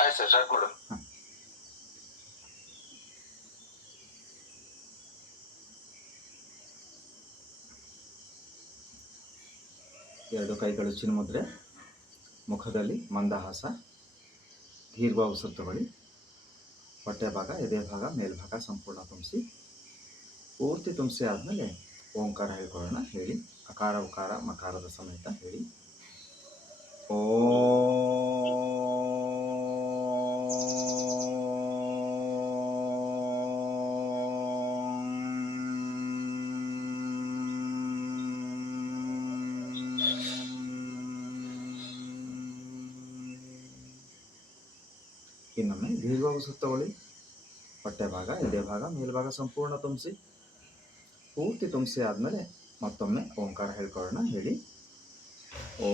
ಆಯ್ತು sir, start ಮಾಡು. ಎರಡು ಕೈಗಳು ಚಿನ್ಮುದ್ರೆ, ಮುಖದಲ್ಲಿ ಮಂದಹಾಸ, ದೀರ್ಘ ಉಸಿರು ತಗೊಳ್ಳಿ. ಹೊಟ್ಟೆ ಭಾಗ, ಎದೆ ಭಾಗ, ಮೇಲ್ಭಾಗ ಸಂಪೂರ್ಣ ತುಂಬಿಸಿ. ಪೂರ್ತಿ ತುಂಬಿಸಿ ಆದಮೇಲೆ ಓಂಕಾರ ಹೇಳ್ಕೊಳ್ಳೋಣ. ಹೇಳಿ, ಅಕಾರ ಉಕಾರ ಮಕಾರದ ಸಮೇತ ಹೇಳಿ. ಓ ಇನ್ನೊಮ್ಮೆ ದೀರ್ಘ ಉಸಿರು ತಗೊಳ್ಳಿ. ಹೊಟ್ಟೆ ಭಾಗ, ಎದೆ ಭಾಗ, ಮೇಲ್ಭಾಗ ಸಂಪೂರ್ಣ ತುಂಬಿಸಿ. ಪೂರ್ತಿ ತುಂಬಿಸಿ ಆದಮೇಲೆ ಮತ್ತೊಮ್ಮೆ ಓಂಕಾರ ಹೇಳ್ಕೊಳ್ಳೋಣ. ಹೇಳಿ, ಓ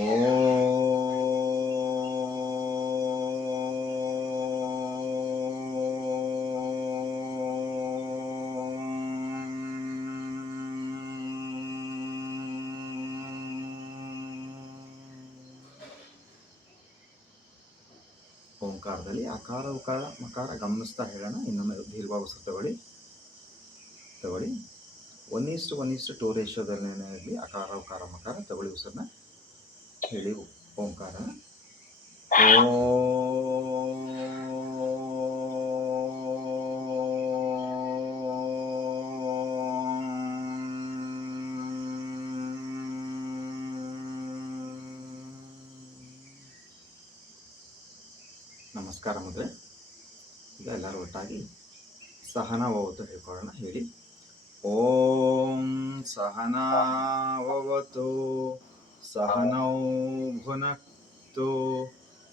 ಓಂಕಾರದಲ್ಲಿ ಅಕಾರ ಉಕಾರ ಮಕಾರ ಗಮನಿಸ್ತಾ ಹೇಳೋಣ. ಇನ್ನೊಮ್ಮೆ ದೀರ್ಘ ಉಸಿರು ತಗೊಳ್ಳಿ. 1:1:2 ರೇಷಿಯೋದಲ್ಲೇ ಇರಲಿ. ಅಕಾರ ಉಕಾರ ಮಕಾರ ತಗೊಳ್ಳಿ ಉಸಿರನ್ನ. ಹೇಳಿ ಓಂಕಾರ. ನಮಸ್ಕಾರ ಮುದ್ರೆ. ಈಗ ಎಲ್ಲರೂ ಒಟ್ಟಾಗಿ ಸಹನಾ ಭವತು ಹೇಳ್ಕೊಳ್ಳೋಣ. ಹೇಳಿ, ಓಂ ಸಹನಾವವತು ಸಹನೌ ಭುನಕ್ತು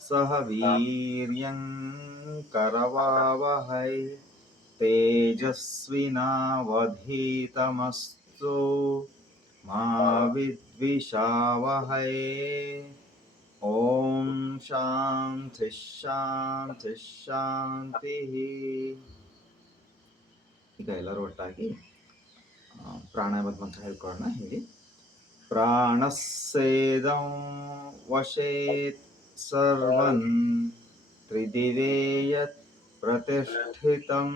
ಸಹ ವೀರ್ಯಂ ಕರವಾವಹೈ ತೇಜಸ್ವಿನಾವಧೀತಮಸ್ತು ಮಾ ವಿದ್ವಿಷಾವಹೈ. ಓಂ ಶಾಂತಿ ಶಾಂತಿ ಶಾಂತಿ. ಈಗ ಎಲ್ಲರೂ ಒಟ್ಟಾಗಿ ಪ್ರಾಣಾಯಾಮದ ಮಂತ್ರ ಹೇಳ್ಕೊಳ್ಳೋಣ. ಹೇಳಿ, ಪ್ರಾಣಸ್ಸೇದಂ ವಶೇತ್ ಸರ್ವನ್ ತ್ರಿದಿವೇಯತ್ ಪ್ರತಿಷ್ಠಿತಂ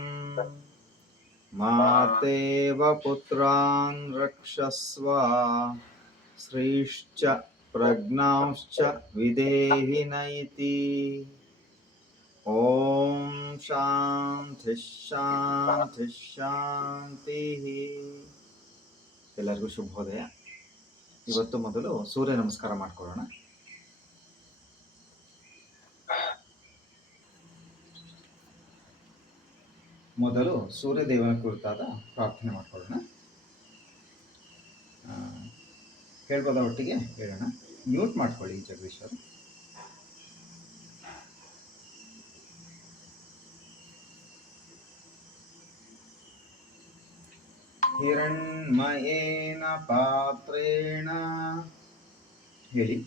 ಮಾತೇವ ಪುತ್ರಾನ್ ರಕ್ಷಸ್ವ ಶ್ರೀಶ್ಚ ಪ್ರಜ್ಞಾಂಶ್ಚ ವಿದೇಹಿ ನೈತಿ. ಓಂ ಶಾಂತಿ ಶಾಂತಿ ಶಾಂತಿ. ಎಲ್ಲರಿಗೂ ಶುಭೋದಯ. ಇವತ್ತು ಮೊದಲು ಸೂರ್ಯ ನಮಸ್ಕಾರ ಮಾಡ್ಕೊಳ್ಳೋಣ. ಮೊದಲು ಸೂರ್ಯದೇವನ ಕುರಿತಾದ ಪ್ರಾರ್ಥನೆ ಮಾಡ್ಕೊಳ್ಳೋಣ. ಹೇಳ್ಬೋದ? ಒಟ್ಟಿಗೆ ಹೇಳೋಣ. ಮ್ಯೂಟ್ ಮಾಡ್ಕೊಳ್ಳಿ ಜಗದೀಶ್ ಅವರು. ಹಿರಣ್ಮಯೇನ ಪಾತ್ರೇಣ ಹೇಳಿ,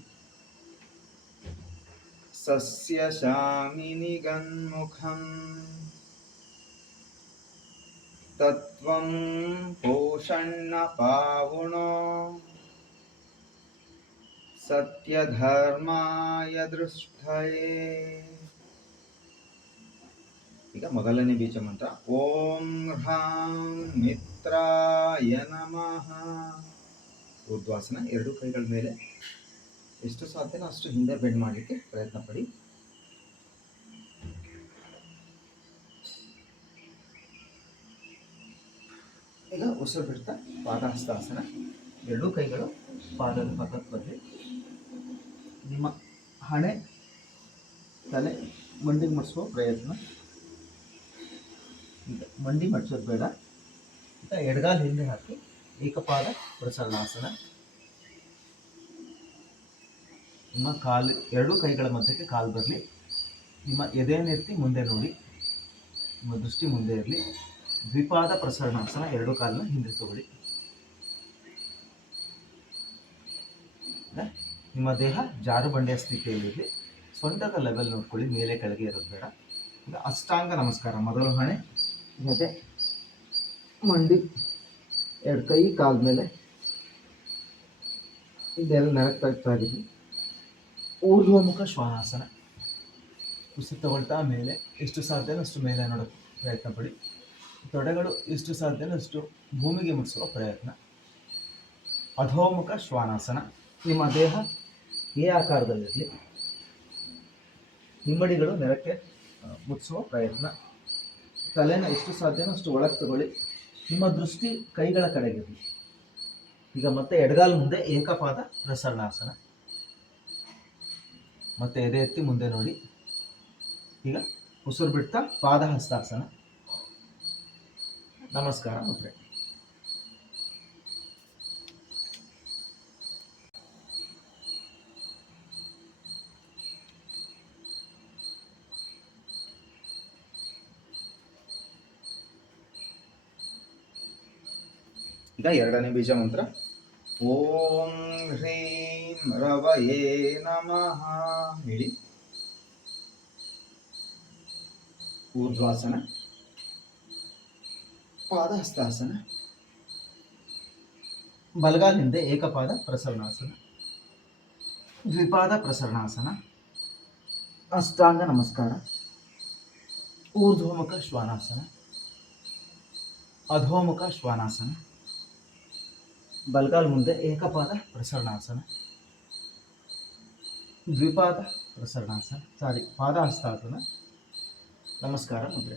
ಸಸ್ಯಶಾಮಿನಿ ಗನ್ಮುಖಂ ತತ್ವಂ ಪೋಷಣ್ಣ ಪಾವುಣೋ ಸತ್ಯಧರ್ಮಾಯ ದೃಷ್ಟಯೇ. ಈಗ ಮೊದಲನೇ ಬೀಜ ಮಂತ್ರ. ಓಂ ಹ್ರಾಂ ಮಿತ್ರಾಯ ನಮಃ. ಊರ್ಧ್ವಾಸನ. ಎರಡು ಕೈಗಳ ಮೇಲೆ ಎಷ್ಟು ಸಾಧ್ಯನೋ ಅಷ್ಟು ಹಿಂದೆ ಬೆಂಡ್ ಮಾಡಲಿಕ್ಕೆ ಪ್ರಯತ್ನ ಪಡಿ. ಈಗ ಉಸಿರು ಬಿಡ್ತಾ ಪಾದಹಸ್ತಾಸನ. ಎರಡೂ ಕೈಗಳು ಪಾದದ ಪಕ್ಕಕ್ಕೆ ಬರಲಿ. ನಿಮ್ಮ ಹಣೆ ತಲೆ ಮಂಡಿಗೆ ಮಡಿಸುವ ಪ್ರಯತ್ನ. ಈಗ ಮಂಡಿ ಮಡಿಸೋದು ಬೇಡ. ಈಗ ಎಡಗಾಲು ಹಿಂದೆ ಹಾಕಿ ಏಕಪಾದ ಪ್ರಸರಣಾಸನ. ನಿಮ್ಮ ಕಾಲು, ಎರಡೂ ಕೈಗಳ ಮಧ್ಯಕ್ಕೆ ಕಾಲು ಬರಲಿ. ನಿಮ್ಮ ಎದೆಯನ್ನೆತ್ತಿ ಮುಂದೆ ನೋಡಿ. ನಿಮ್ಮ ದೃಷ್ಟಿ ಮುಂದೆ ಇರಲಿ. ದ್ವಿಪಾದ ಪ್ರಸರಣಾಸನ. ಎರಡು ಕಾಲನ್ನ ಹಿಂದೆ ತಗೊಳ್ಳಿ. ನಿಮ್ಮ ದೇಹ ಜಾರು ಬಂಡೆಯ ಸ್ಥಿತಿಯಲ್ಲಿರಲಿ. ಸೊಂಟದ ಲೆವೆಲ್ ನೋಡ್ಕೊಳ್ಳಿ, ಮೇಲೆ ಕೆಳಗೆ ಇರೋದು ಬೇಡ. ಈಗ ಅಷ್ಟಾಂಗ ನಮಸ್ಕಾರ. ಮೊದಲು ಹಣೆ, ಎದೆ, ಮಂಡಿ, ಎರಡು ಕೈ ಕಾಲ ಮೇಲೆ ಇದೆಲ್ಲ ನೆಲಕ್ಕೆ ತಗ್ತಾ ಇದ್ದೀವಿ. ಊರ್ಧ್ವಮುಖ ಶ್ವಾನಾಸನ. ಉಸಿರು ತಗೊಳ್ತಾ ಮೇಲೆ ಎಷ್ಟು ಸಾಧ್ಯನೋ ಅಷ್ಟು ಮೇಲೆ ನೋಡೋಕ್ಕೆ ಪ್ರಯತ್ನ ಪಡಿ. ತೊಡೆಗಳು ಎಷ್ಟು ಸಾಧ್ಯನೋ ಅಷ್ಟು ಭೂಮಿಗೆ ಮುಟ್ಟಿಸುವ ಪ್ರಯತ್ನ. ಅಧೋಮುಖ ಶ್ವಾನಾಸನ. ನಿಮ್ಮ ದೇಹ ಈ ಆಕಾರದಲ್ಲಿರಲಿ, ಹಿಮ್ಮಡಿಗಳು ನೆಲಕ್ಕೆ ಮುಟ್ಟಿಸುವ ಪ್ರಯತ್ನ. ತಲೆನ ಎಷ್ಟು ಸಾಧ್ಯನೋ ಅಷ್ಟು ಒಳಗೆ ತಗೊಳ್ಳಿ. ನಿಮ್ಮ ದೃಷ್ಟಿ ಕೈಗಳ ಕಡೆಗಿರಲಿ. ಈಗ ಮತ್ತೆ ಎಡಗಾಲು ಮುಂದೆ ಏಕಪಾದ ಪ್ರಸರಣಾಸನ. ಮತ್ತೆ ಎದೆ ಎತ್ತಿ ಮುಂದೆ ನೋಡಿ. ಈಗ ಉಸಿರು ಬಿಡ್ತಾ ಪಾದ ಹಸ್ತಾಸನ. ನಮಸ್ಕಾರ ಮುದ್ರೆ. ಈಗ ಎರಡನೇ ಬೀಜ ಮಂತ್ರ. ಓಂ ಹ್ರೀಂ ರವಯೇ ನಮಃ ಹೇಳಿ. ಊರ್ಧ್ವಾಸನ, ಪಾದ ಹಸ್ತಾಸನ, ಬಲಗಾಲಿನಿಂದ ಏಕಪಾದ ಪ್ರಸರಣಾಸನ, ದ್ವಿಪಾದ ಪ್ರಸರಣಾಸನ, ಅಷ್ಟಾಂಗ ನಮಸ್ಕಾರ, ಊರ್ಧ್ವಮುಖ ಶ್ವಾನಾಸನ, ಅಧೋಮುಖ ಶ್ವಾನಾಸನ, ಬಲಗಾಲ್ ಮುಂದೆ ಏಕಪಾದ ಪ್ರಸರಣಾಸನ, ದ್ವಿಪಾದ ಪ್ರಸರಣಾಸನ, ಪಾದ ಹಸ್ತಾಸನ, ನಮಸ್ಕಾರ ಮುದ್ರೆ.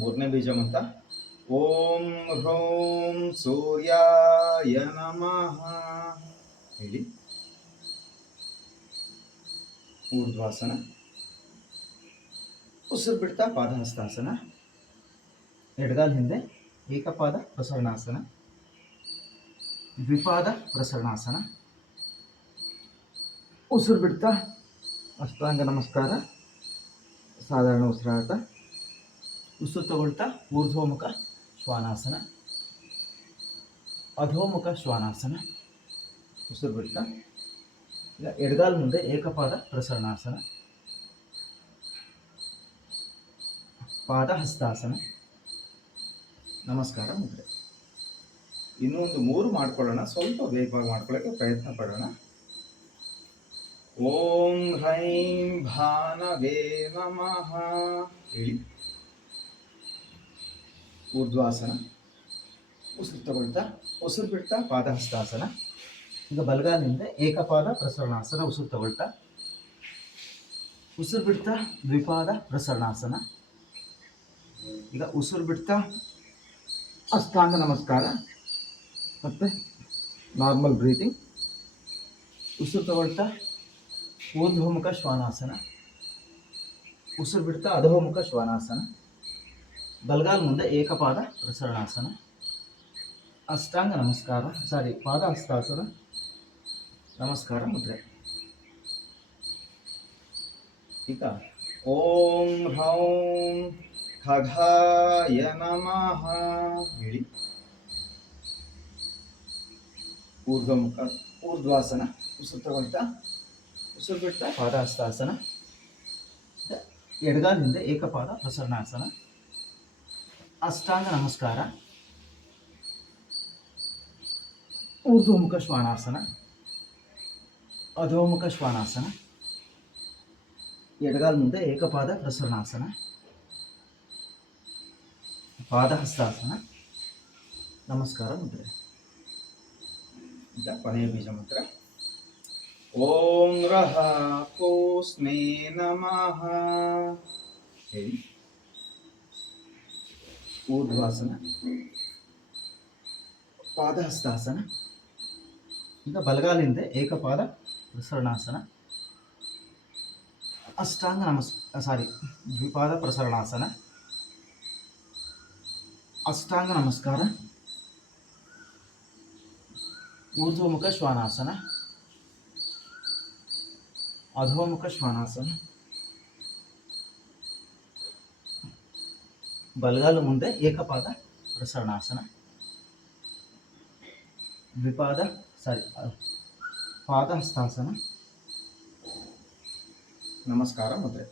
ಮೂರನೇ ಬೀಜ ಮಂತ್ರ. ಓಂ ಹ್ರೌಂ ಸೂರ್ಯಾಯ ನಮಃ ಹೇಳಿ. ಊರ್ಧ್ವಾಸನ, ಉಸಿರು ಬಿಡ್ತಾ ಪಾದ ಹಸ್ತಾಸನ, ಎಡಗಾಲ್ ಹಿಂದೆ ಏಕಪಾದ ಪ್ರಸರಣಾಸನ, ದ್ವಿಪಾದ ಪ್ರಸರಣಾಸನ, ಉಸಿರು ಬಿಡ್ತಾ ಅಷ್ಟಾಂಗ ನಮಸ್ಕಾರ, ಸಾಧಾರಣ ಉಸಿರಾಟ. ಉಸಿರು ತಗೊಳ್ತಾ ಊರ್ಧ್ವಮುಖ ಶ್ವಾನಾಸನ, ಅಧೋಮುಖ ಶ್ವಾನಾಸನ, ಉಸಿರು ಬಿಡ್ತಾ ಈಗ ಎಡಗಾಲ್ ಮುಂದೆ ಏಕಪಾದ ಪ್ರಸರಣಾಸನ, ಪಾದ ಹಸ್ತಾಸನ, ನಮಸ್ಕಾರ ಮುದ್ರೆ. ಇನ್ನೊಂದು 3 ಮಾಡ್ಕೊಳ್ಳೋಣ, ಸ್ವಲ್ಪ ವೇಗವಾಗಿ ಮಾಡ್ಕೊಳ್ಳೋಕ್ಕೆ ಪ್ರಯತ್ನ ಪಡೋಣ. ಓಂ ಹ್ರೈಂ ಭಾನವೇ ನಮಃ ಹೇಳಿ. ಊರ್ಧ್ವಾಸನ, ಉಸಿರು ತಗೊಳ್ತಾ ಉಸಿರು ಬಿಡ್ತಾ ಪಾದ ಹಸ್ತಾಸನ. ಈಗ ಬಲಗಾಲಿನಿಂದ ಏಕಪಾದ ಪ್ರಸರಣಾಸನ, ಉಸಿರು ತಗೊಳ್ತಾ ಉಸಿರು ಬಿಡ್ತಾ ದ್ವಿಪಾದ ಪ್ರಸರಣಾಸನ. ಈಗ ಉಸಿರು ಬಿಡ್ತಾ ಅಷ್ಟಾಂಗ ನಮಸ್ಕಾರ ಮತ್ತು ನಾರ್ಮಲ್ ಬ್ರೀತಿಂಗ್. ಉಸಿರು ತಗೊಳ್ತಾ ಊರ್ಧ್ವಮುಖ ಶ್ವಾನಾಸನ, ಉಸಿರು ಬಿಡ್ತಾ ಅಧೋಮುಖ ಶ್ವಾನಾಸನ, ಬಲಗಾಲ್ ಮುಂದೆ ಏಕಪಾದ ಪ್ರಸರಣಾಸನ, ಅಷ್ಟಾಂಗ ನಮಸ್ಕಾರ ಪಾದ ಹಸ್ತಾಸನ, ನಮಸ್ಕಾರ ಮುದ್ರೆ. ಈಗ ಓಂ ಹ್ರೌಂ ಖಗಾಯ ನಮಃ ಹೇಳಿ. ಊರ್ಧ್ವಾಸನ, ಉಸಿರು ತಗೊಳ್ತಾ ಉಸಿರು ಬಿಡ್ತಾ ಪಾದ ಹಸ್ತಾಸನ, ಎಡಗಾಲಿನಿಂದ ಏಕಪಾದ ಪ್ರಸರಣಾಸನ, ಅಷ್ಟಾಂಗ ನಮಸ್ಕಾರ, ಊರ್ಧ್ವಮುಖ ಶ್ವಾನಾಸನ, ಅಧೋಮುಖ ಶ್ವಾನಾಸನ, ಎಡಗಾಲ್ ಮುಂದೆ ಏಕಪಾದ ಪ್ರಸರಣಾಸನ, ಪಾದ ಹಸ್ತಾಸನ, ನಮಸ್ಕಾರ ಮುದ್ರೆ. ಈಗ ಕೊನೆಯ ಬೀಜ ಮಂತ್ರ. ಓಂ ರಹ ಪೋಸ್ನೇ ನಮಃ ಹೇಳಿ. ಊರ್ಧ್ವಾಸನ, ಪಾದ ಹಸ್ತಾಸನ. ಈಗ ಬಲಗಾಲಿಂದ ಏಕಪಾದ ಪ್ರಸರಣಾಸನ, ಅಷ್ಟಾಂಗ ದ್ವಿಪಾದ ಪ್ರಸರಣಾಸನ, ಅಷ್ಟಾಂಗ ನಮಸ್ಕಾರ, ಊರ್ಧ್ವಮುಖ ಶ್ವಾನಾಸನ, ಅಧೋಮುಖ ಶ್ವಾನಾಸನ, ಬಲಗಾಲು ಮುಂದೆ ಏಕಪಾದ ಪ್ರಸರಣಾಸನ, ಪಾದ ಹಸ್ತಾಸನ, ನಮಸ್ಕಾರ ಮುದ್ರೆ.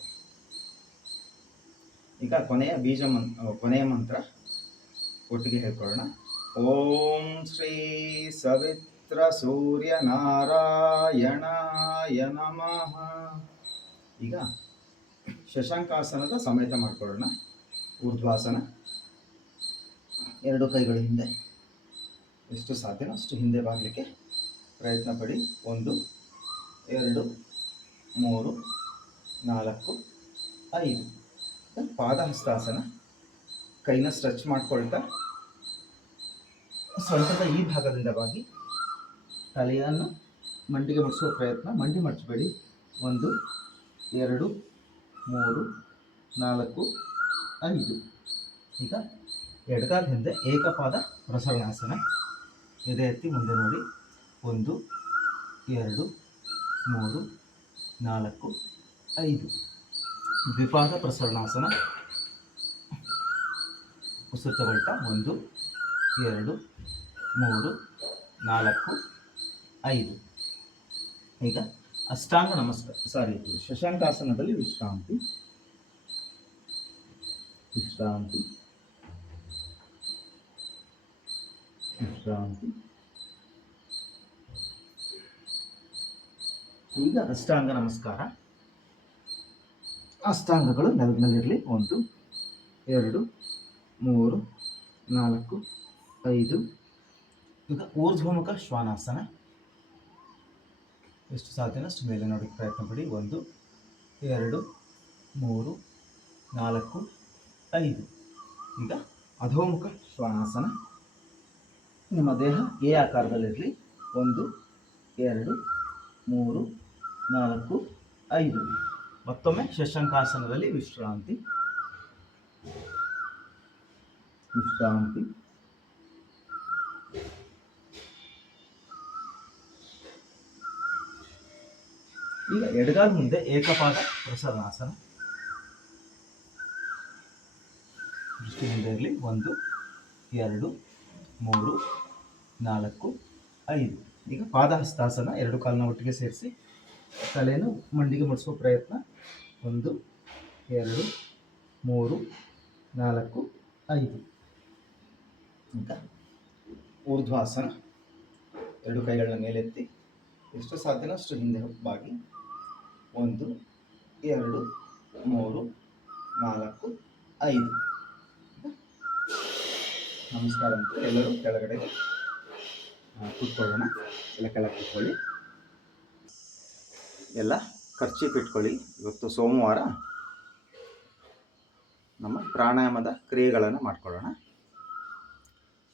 ಈಗ ಕೊನೆಯ ಮಂತ್ರ ಒಟ್ಟಿಗೆ ಹೇಳ್ಕೊಳ್ಳೋಣ. ಓಂ ಶ್ರೀ ಸವಿತ್ರ ಸೂರ್ಯ ನಾರಾಯಣಾಯ ನಮಃ ಈಗ ಶಶಾಂಕಾಸನದ ಸಮೇತ ಮಾಡ್ಕೊಳ್ಳೋಣ. ಊರ್ಧ್ವಾಸನ, ಎರಡು ಕೈಗಳ ಹಿಂದೆ, ಎಷ್ಟು ಸಾಧ್ಯನೋ ಅಷ್ಟು ಹಿಂದೆ ಬಾಗಲಿಕ್ಕೆ ಪ್ರಯತ್ನ ಪಡಿ. 1 2 3 4 5. ಪಾದಹಸ್ತಾಸನ, ಕೈನ ಸ್ಟ್ರೆಚ್ ಮಾಡ್ಕೊಳ್ತಾ ಸೊಂಟದ ಈ ಭಾಗದಿಂದ ಬಾಗಿ ತಲೆಯನ್ನು ಮಂಡಿಗೆ ಮುಡಿಸುವ ಪ್ರಯತ್ನ. ಮಂಡಿ ಮಡಚಬೇಡಿ. 1 2 3 4 5. ಈಗ ಎಡಗಾಲ ಹಿಂದೆ ಏಕಪಾದ ಪ್ರಸರಣಾಸನ, ಎದೆ ಎತ್ತಿ ಮುಂದೆ ನೋಡಿ. 1 2 3 4 5. ದ್ವಿಪಾದ ಪ್ರಸರಣಾಸನ, ಉಸಿರು ತಗೊಳ್ತಾ 1 2 3 4 5. ಈಗ ಅಷ್ಟಾಂಗ ನಮಸ್ಕಾರ, ಶಶಾಂಕಾಸನದಲ್ಲಿ ವಿಶ್ರಾಂತಿ. ವಿಶ್ರಾಂತಿ ವಿಶ್ರಾಂತಿ. ಈಗ ಅಷ್ಟಾಂಗ ನಮಸ್ಕಾರ. ಅಷ್ಟಾಂಗಗಳು ನೆಲದಲ್ಲಿರಲಿ. 1 2 3 4 5. ಈಗ ಊರ್ಧ್ವಮುಖ ಶ್ವಾನಾಸನ, ಎಷ್ಟು ಸಾಧ್ಯನೋ ಅಷ್ಟು ಮೇಲೆ ನೋಡೋಕ್ಕೆ ಪ್ರಯತ್ನ ಪಡಿ. 1 2 3 4 5. ಈಗ ಅಧೋಮುಖ ಶ್ವಾನಾಸನ, ನಿಮ್ಮ ದೇಹ ಎ ಆಕಾರದಲ್ಲಿರಲಿ. 1 2 3 4 5. ಮತ್ತೊಮ್ಮೆ ಶಶಾಂಕಾಸನದಲ್ಲಿ ವಿಶ್ರಾಂತಿ. ವಿಶ್ರಾಂತಿ. ಈಗ ಎಡಗಾಲ ಮುಂದೆ ಏಕಪಾದ ಪ್ರಸರಣಾಸನ, ದೃಷ್ಟಿ ಮುಂದೆ ಇರಲಿ. 1 2 3 4 5. ಈಗ ಪಾದಹಸ್ತಾಸನ, ಎರಡು ಕಾಲನ್ನ ಒಟ್ಟಿಗೆ ಸೇರಿಸಿ ತಲೆಯನ್ನು ಮಂಡಿಗೆ ಮುಡಿಸುವ ಪ್ರಯತ್ನ. 1 2 3 4 5. ಈಗ ಊರ್ಧ್ವಾಸನ, ಎರಡು ಕೈಗಳನ್ನ ಮೇಲೆತ್ತಿ ಎಷ್ಟು ಸಾಧ್ಯನೋ ಅಷ್ಟು ಹಿಂದೆ ಬಾಗಿ. 1 2 3 4 5. ನಮಸ್ಕಾರ ಅಂತ ಎಲ್ಲರೂ ಕೆಳಗಡೆ ಕೂತ್ಕೊಳ್ಳೋಣ. ಎಲ್ಲ ಕೆಳಗೆ ಕೂತ್ಕೊಳ್ಳಿ. ಎಲ್ಲ ಕರ್ಚೀಫ್ ಇಟ್ಕೊಳ್ಳಿ. ಇವತ್ತು ಸೋಮವಾರ, ನಮ್ಮ ಪ್ರಾಣಾಯಾಮದ ಕ್ರಿಯೆಗಳನ್ನು ಮಾಡ್ಕೊಳ್ಳೋಣ.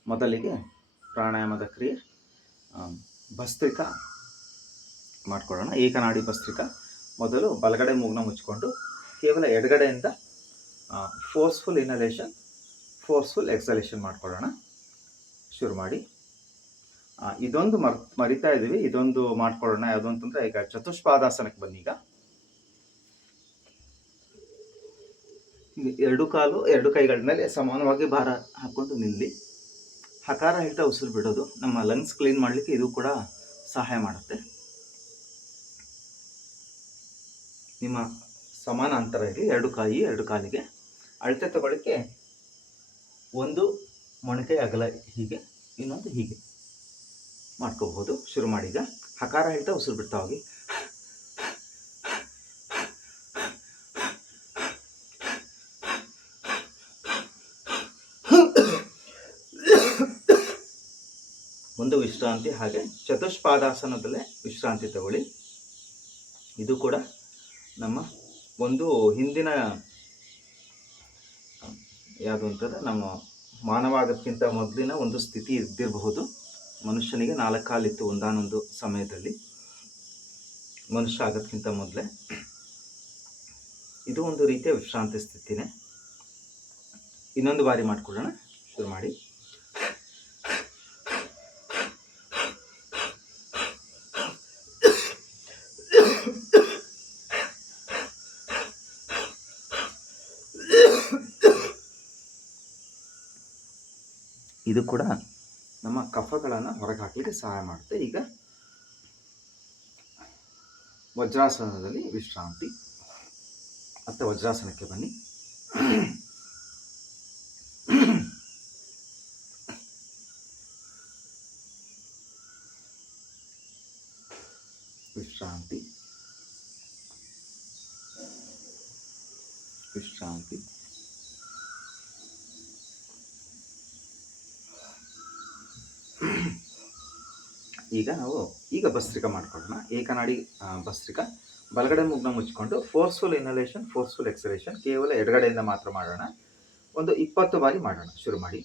ಮೊದಲಿಗೆ ಪ್ರಾಣಾಯಾಮದ ಕ್ರಿಯೆ ಭಸ್ತ್ರಿಕಾ ಮಾಡ್ಕೊಳ್ಳೋಣ. ಏಕನಾಡಿ ಭಸ್ತ್ರಿಕಾ. ಮೊದಲು ಬಲಗಡೆ ಮೂಗನ್ನ ಮುಚ್ಕೊಂಡು ಕೇವಲ ಎಡಗಡೆಯಿಂದ ಫೋರ್ಸ್ಫುಲ್ ಇನಲೇಷನ್, ಫೋರ್ಸ್ಫುಲ್ ಎಕ್ಸಲೇಷನ್ ಮಾಡ್ಕೊಳ್ಳೋಣ. ಶುರು ಮಾಡಿ. ಇದೊಂದು ಮರಿತಾ ಇದ್ದೀವಿ, ಇದೊಂದು ಮಾಡ್ಕೊಳ್ಳೋಣ. ಯಾವುದು ಅಂತಂದರೆ, ಈಗ ಚತುಷ್ಪಾದಾಸನಕ್ಕೆ ಬನ್ನಿ. ಈಗ ಎರಡು ಕೈಗಳ ಮೇಲೆ ಸಮಾನವಾಗಿ ಭಾರ ಹಾಕ್ಕೊಂಡು ನಿಲ್ಲಿ. ಹಕಾರ ಹೇಳ್ತಾ ಉಸಿರು ಬಿಡೋದು ನಮ್ಮ ಲಂಗ್ಸ್ ಕ್ಲೀನ್ ಮಾಡಲಿಕ್ಕೆ ಇದು ಕೂಡ ಸಹಾಯ ಮಾಡುತ್ತೆ. ನಿಮ್ಮ ಸಮಾನ ಅಂತರ ಇರಲಿ. ಎರಡು ಕಾಲಿಗೆ ಅಳತೆ ತಗೊಳ್ಳಿಕ್ಕೆ ಒಂದು ಮೊಣಕೈ ಅಗಲ ಹೀಗೆ, ಇನ್ನೊಂದು ಹೀಗೆ ಮಾಡ್ಕೋಬಹುದು. ಶುರು ಮಾಡಿ. ಈಗ ಹಕಾರ ಹೇಳ್ತಾ ಉಸಿರು ಬಿಡ್ತಾ ಹೋಗಿ. ಒಂದು ವಿಶ್ರಾಂತಿ. ಹಾಗೆ ಚತುಷ್ಪಾದಾಸನದಲ್ಲೇ ವಿಶ್ರಾಂತಿ ತಗೊಳ್ಳಿ. ಇದು ಕೂಡ ನಮ್ಮ ಒಂದು ಹಿಂದಿನ ಯಾವುದು ಅಂತಂದರೆ, ನಮ್ಮ ಮಾನವ ಆಗೋದಕ್ಕಿಂತ ಮೊದಲಿನ ಒಂದು ಸ್ಥಿತಿ ಇದ್ದಿರಬಹುದು. ಮನುಷ್ಯನಿಗೆ 4 ಕಾಲಿತ್ತು ಒಂದಾನೊಂದು ಸಮಯದಲ್ಲಿ, ಮನುಷ್ಯ ಆಗೋದಕ್ಕಿಂತ ಮೊದಲೇ. ಇದು ಒಂದು ರೀತಿಯ ವಿಶ್ರಾಂತಿ ಸ್ಥಿತಿನೇ. ಇನ್ನೊಂದು ಬಾರಿ ಮಾಡಿಕೊಳ್ಳೋಣ. ಶುರು ಮಾಡಿ. ಇದು ಕೂಡ ನಮ್ಮ ಕಫಗಳನ್ನು ಹೊರಗೆ ಹಾಕಲಿಕ್ಕೆ ಸಹಾಯ ಮಾಡುತ್ತೆ. ಈಗ ವಜ್ರಾಸನದಲ್ಲಿ ವಿಶ್ರಾಂತಿ. ಮತ್ತೆ ವಜ್ರಾಸನಕ್ಕೆ ಬನ್ನಿ. ವಿಶ್ರಾಂತಿ. ವಿಶ್ರಾಂತಿ. ಈಗ ಭಸ್ತ್ರಿಕಾ ಮಾಡ್ಕೊಳ್ಳೋಣ. ಏಕನಾಡಿ ಭಸ್ತ್ರಿಕಾ. ಬಲಗಡೆ ಮೂಗ್ನ ಮುಚ್ಕೊಂಡು ಫೋರ್ಸ್ಫುಲ್ ಇನ್ಹಲೇಷನ್, ಫೋರ್ಸ್ಫುಲ್ ಎಕ್ಸಲೇಷನ್ ಕೇವಲ ಎಡಗಡೆಯಿಂದ ಮಾತ್ರ ಮಾಡೋಣ. ಒಂದು 20 ಬಾರಿ ಮಾಡೋಣ. ಶುರು ಮಾಡಿ.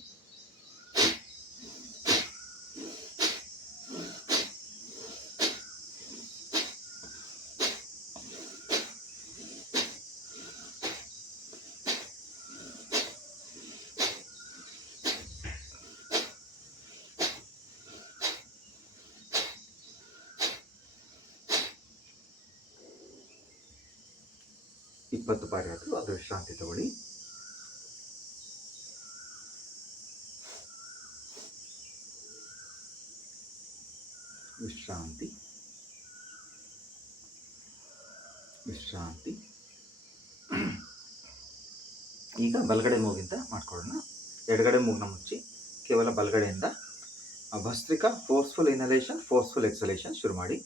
ಇಪ್ಪತ್ತು ಬಾರಿ ಆದರೂ ಅದು ವಿಶ್ರಾಂತಿ ತಗೊಳ್ಳಿ. ವಿಶ್ರಾಂತಿ, ವಿಶ್ರಾಂತಿ. ಈಗ ಬಲಗಡೆ ಮೂಗಿಂದ ಮಾಡ್ಕೊಳ್ಳೋಣ. ಎಡಗಡೆ ಮೂಗ್ನ ಮುಚ್ಚಿ ಕೇವಲ ಬಲಗಡೆಯಿಂದ bhastrika forceful inhalation, forceful exhalation ಶುರು ಮಾಡಿ.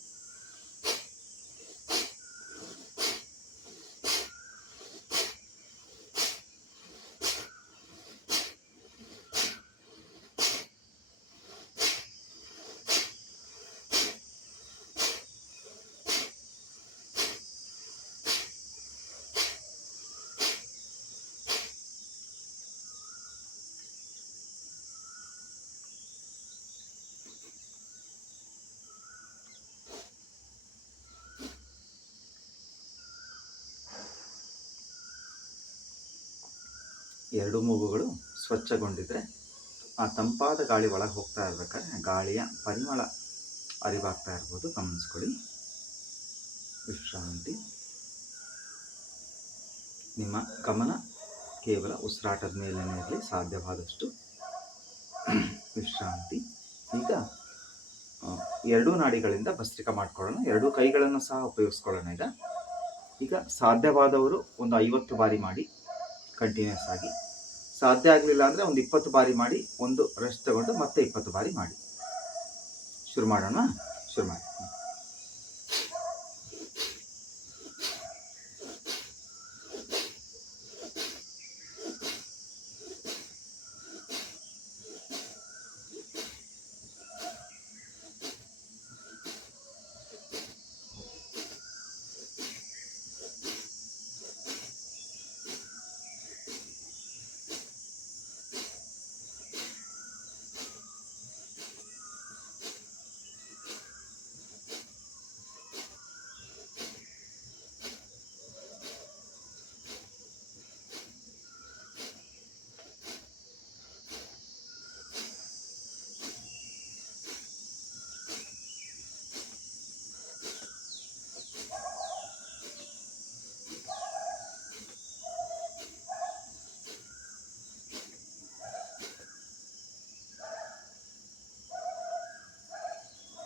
ಎರಡು ಮೂಗುಗಳು ಸ್ವಚ್ಛಗೊಂಡಿದ್ರೆ ಆ ತಂಪಾದ ಗಾಳಿ ಒಳಗೆ ಹೋಗ್ತಾ ಇರ್ಬೇಕಾದ್ರೆ ಗಾಳಿಯ ಪರಿಮಳ ಅರಿವಾಗ್ತಾ ಇರ್ಬೋದು, ಗಮನಿಸ್ಕೊಳ್ಳಿ. ವಿಶ್ರಾಂತಿ. ನಿಮ್ಮ ಗಮನ ಕೇವಲ ಉಸಿರಾಟದ ಮೇಲೇನೇ ಇರಲಿ ಸಾಧ್ಯವಾದಷ್ಟು. ವಿಶ್ರಾಂತಿ. ಈಗ ಎರಡೂ ನಾಡಿಗಳಿಂದ ಭಸ್ತ್ರಿಕಾ ಮಾಡ್ಕೊಳ್ಳೋಣ. ಎರಡೂ ಕೈಗಳನ್ನು ಸಹ ಉಪಯೋಗಿಸ್ಕೊಳ್ಳೋಣ. ಈಗ ಸಾಧ್ಯವಾದವರು ಒಂದು 50 ಬಾರಿ ಮಾಡಿ ಕಂಟಿನ್ಯೂಸ್ ಆಗಿ. ಸಾಧ್ಯ ಆಗಲಿಲ್ಲ ಅಂದರೆ ಒಂದು 20 ಬಾರಿ ಮಾಡಿ, ಒಂದು ರೆಸ್ಟ್ ತಗೊಂಡು ಮತ್ತೆ 20 ಬಾರಿ ಮಾಡಿ. ಶುರು ಮಾಡೋಣ. ಶುರು ಮಾಡಿ.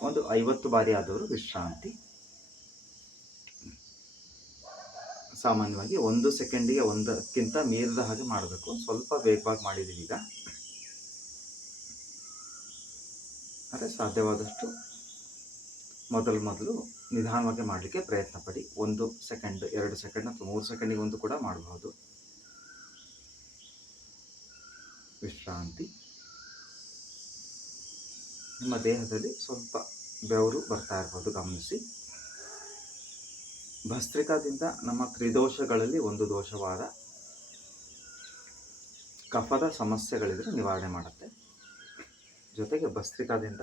ಒಂದು 50 ಬಾರಿ ಆದವರು ವಿಶ್ರಾಂತಿ. ಸಾಮಾನ್ಯವಾಗಿ 1 ಸೆಕೆಂಡಿಗೆ 1ಕ್ಕಿಂತ ಮೀರಿದ ಹಾಗೆ ಮಾಡಬೇಕು. ಸ್ವಲ್ಪ ವೇಗವಾಗಿ ಮಾಡಿದ್ದೀವಿ ಈಗ. ಆದರೆ ಸಾಧ್ಯವಾದಷ್ಟು ಮೊದಲು ನಿಧಾನವಾಗಿ ಮಾಡಲಿಕ್ಕೆ ಪ್ರಯತ್ನ ಪಡಿ. 1 ಸೆಕೆಂಡ್, 2 ಸೆಕೆಂಡ್ ಅಥವಾ 3 ಸೆಕೆಂಡಿಗೆ ಒಂದು ಕೂಡ ಮಾಡಬಹುದು. ವಿಶ್ರಾಂತಿ. ನಿಮ್ಮ ದೇಹದಲ್ಲಿ ಸ್ವಲ್ಪ ಬೆವರು ಬರ್ತಾ ಇರ್ಬೋದು, ಗಮನಿಸಿ. ಭಸ್ತ್ರಿಕಾದಿಂದ ನಮ್ಮ ತ್ರಿದೋಷಗಳಲ್ಲಿ ಒಂದು ದೋಷವಾದ ಕಫದ ಸಮಸ್ಯೆಗಳಿದ್ರೆ ನಿವಾರಣೆ ಮಾಡುತ್ತೆ. ಜೊತೆಗೆ ಭಸ್ತ್ರಿಕಾದಿಂದ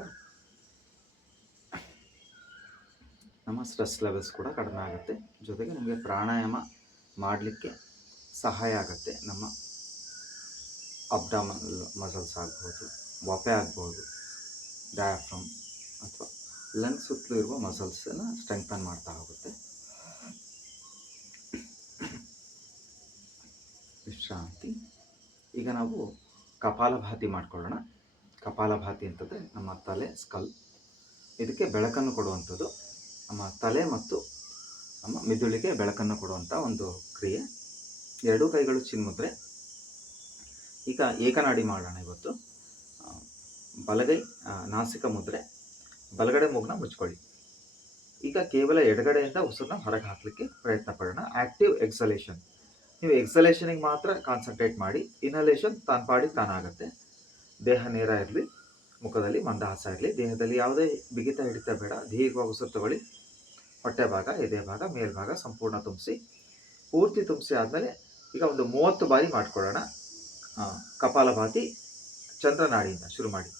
ನಮ್ಮ ಸ್ಟ್ರೆಸ್ ಲೆವೆಲ್ಸ್ ಕೂಡ ಕಡಿಮೆ ಆಗುತ್ತೆ. ಜೊತೆಗೆ ನಮಗೆ ಪ್ರಾಣಾಯಾಮ ಮಾಡಲಿಕ್ಕೆ ಸಹಾಯ ಆಗುತ್ತೆ. ನಮ್ಮ ಅಬ್ಡಾಮಿನಲ್ ಮಸಲ್ಸ್ ಆಗ್ಬೋದು, ವಪೆ ಆಗ್ಬೋದು, ಡಯಾಫ್ರಮ್ ಅಥವಾ ಲಂಗ್ಸ್ ಸುತ್ತಲೂ ಇರುವ ಮಸಲ್ಸನ್ನು ಸ್ಟ್ರೆಂಥನ್ ಮಾಡ್ತಾ ಹೋಗುತ್ತೆ. ವಿಶ್ರಾಂತಿ. ಈಗ ನಾವು ಕಪಾಲಭಾತಿ ಮಾಡ್ಕೊಳ್ಳೋಣ. ಕಪಾಲಭಾತಿ ಅಂತಂದರೆ ನಮ್ಮ ತಲೆ, ಸ್ಕಲ್, ಇದಕ್ಕೆ ಬೆಳಕನ್ನು ಕೊಡುವಂಥದ್ದು. ನಮ್ಮ ತಲೆ ಮತ್ತು ನಮ್ಮ ಮಿದುಳಿಗೆ ಬೆಳಕನ್ನು ಕೊಡುವಂಥ ಒಂದು ಕ್ರಿಯೆ. ಎರಡೂ ಕೈಗಳು ಚಿನ್ಮುದ್ರೆ. ಈಗ ಏಕನಾಡಿ ಮಾಡೋಣ ಇವತ್ತು. ಬಲಗೈ ನಾಸಿಕ ಮುದ್ರೆ, ಬಲಗಡೆ ಮೂಗ್ನ ಮುಚ್ಕೊಳ್ಳಿ. ಈಗ ಕೇವಲ ಎಡಗಡೆಯಿಂದ ಉಸಿರನ್ನ ಹೊರಗೆ ಹಾಕಲಿಕ್ಕೆ ಪ್ರಯತ್ನ ಪಡೋಣ. ಆಕ್ಟಿವ್ ಎಕ್ಸಲೇಷನ್. ನೀವು ಎಕ್ಸಲೇಷನಿಗೆ ಮಾತ್ರ ಕಾನ್ಸಂಟ್ರೇಟ್ ಮಾಡಿ. ಇನ್ಹಲೇಷನ್ ತಾನು ಪಾಡಿಗೆ ತಾನಾಗುತ್ತೆ. ದೇಹ ನೇರ ಇರಲಿ, ಮುಖದಲ್ಲಿ ಮಂದಹಾಸ ಇರಲಿ, ದೇಹದಲ್ಲಿ ಯಾವುದೇ ಬಿಗಿತ ಹಿಡಿತ ಬೇಡ. ದೀರ್ಘವಾಗಿ ಉಸಿರು ತಗೊಳ್ಳಿ. ಹೊಟ್ಟೆ ಭಾಗ, ಎದೆ ಭಾಗ, ಮೇಲ್ಭಾಗ ಸಂಪೂರ್ಣ ತುಂಬಿಸಿ. ಪೂರ್ತಿ ತುಂಬಿಸಿ ಆದಮೇಲೆ ಈಗ ಒಂದು 30 ಬಾರಿ ಮಾಡ್ಕೊಳ್ಳೋಣ. ಕಪಾಲಭಾತಿ ಚಂದ್ರನಾಡಿಯಿಂದ ಶುರು ಮಾಡಿ.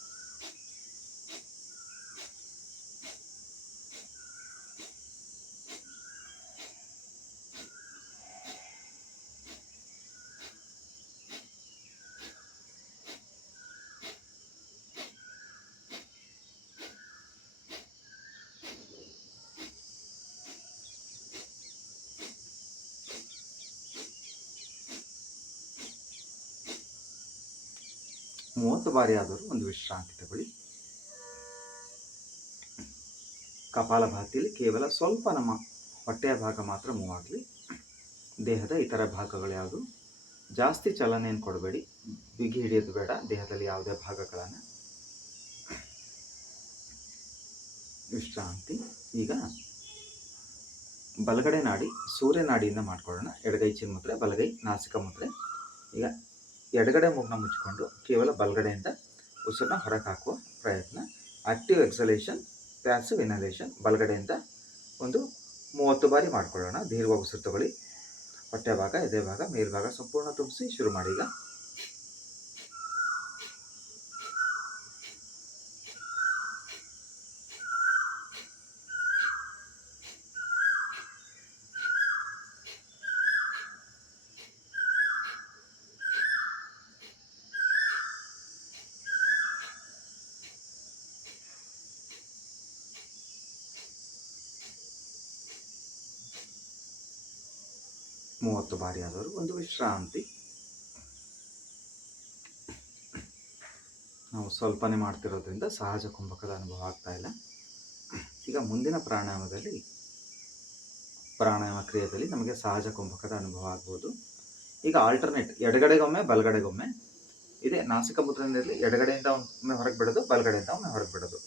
ಮೂವತ್ತು ಬಾರಿ ಆದರೂ ಒಂದು ವಿಶ್ರಾಂತಿ ತಗೊಳ್ಳಿ. ಕಪಾಲಭಾತಿಯಲ್ಲಿ ಕೇವಲ ಸ್ವಲ್ಪ ನಮ್ಮ ಹೊಟ್ಟೆಯ ಭಾಗ ಮಾತ್ರ ಮೂವ್ ಆಗಲಿ. ದೇಹದ ಇತರ ಭಾಗಗಳು ಯಾವುದು ಜಾಸ್ತಿ ಚಲನೆಯನ್ನು ಕೊಡಬೇಡಿ. ಬಿಗಿ ಹಿಡಿಯೋದು ಬೇಡ ದೇಹದಲ್ಲಿ ಯಾವುದೇ ಭಾಗಗಳನ್ನು. ವಿಶ್ರಾಂತಿ. ಈಗ ಬಲಗಡೆ ನಾಡಿ ಸೂರ್ಯ ನಾಡಿಯಿಂದ ಮಾಡ್ಕೊಳ್ಳೋಣ. ಎಡಗೈ ಚಿನ್ಮುದ್ರೆ, ಬಲಗೈ ನಾಸಿಕ ಮುದ್ರೆ. ಈಗ ಎಡಗಡೆ ಮೂಗನ್ನ ಮುಚ್ಚಿಕೊಂಡು ಕೇವಲ ಬಲಗಡೆಯಿಂದ ಉಸಿರನ್ನ ಹೊರಗೆ ಹಾಕುವ ಪ್ರಯತ್ನ. Active exhalation, passive inhalation. ಬಲಗಡೆಯಿಂದ ಒಂದು 30 ಬಾರಿ ಮಾಡ್ಕೊಳ್ಳೋಣ. ದೀರ್ಘವಾಗಿ ಉಸಿರು ತಗೊಳ್ಳಿ. ಹೊಟ್ಟೆ ಭಾಗ, ಎದೆ ಭಾಗ, ಮೇಲ್ಭಾಗ ಸಂಪೂರ್ಣ ತುಂಬಿಸಿ ಶುರು ಮಾಡಿ. ಈಗ ಮೂವತ್ತು ಬಾರಿ ಆದವರು ಒಂದು ವಿಶ್ರಾಂತಿ. ನಾವು ಸ್ವಲ್ಪನೇ ಮಾಡ್ತಿರೋದ್ರಿಂದ ಸಹಜ ಕುಂಭಕದ ಅನುಭವ ಆಗ್ತಾ ಇಲ್ಲ. ಈಗ ಮುಂದಿನ ಪ್ರಾಣಾಯಾಮ ಕ್ರಿಯೆಯಲ್ಲಿ ನಮಗೆ ಸಹಜ ಕುಂಭಕದ ಅನುಭವ ಆಗ್ಬೋದು. ಈಗ ಆಲ್ಟರ್ನೇಟ್ ಎಡಗಡೆಗೊಮ್ಮೆ ಬಲಗಡೆಗೊಮ್ಮೆ ಇದೆ. ನಾಸಿಕ ಮುದ್ರೆಯಲ್ಲಿ ಎಡಗಡೆಯಿಂದ ಒಮ್ಮೆ ಹೊರಗೆ ಬಿಡೋದು, ಬಲಗಡೆಯಿಂದ ಒಮ್ಮೆ ಹೊರಗೆ ಬಿಡೋದು.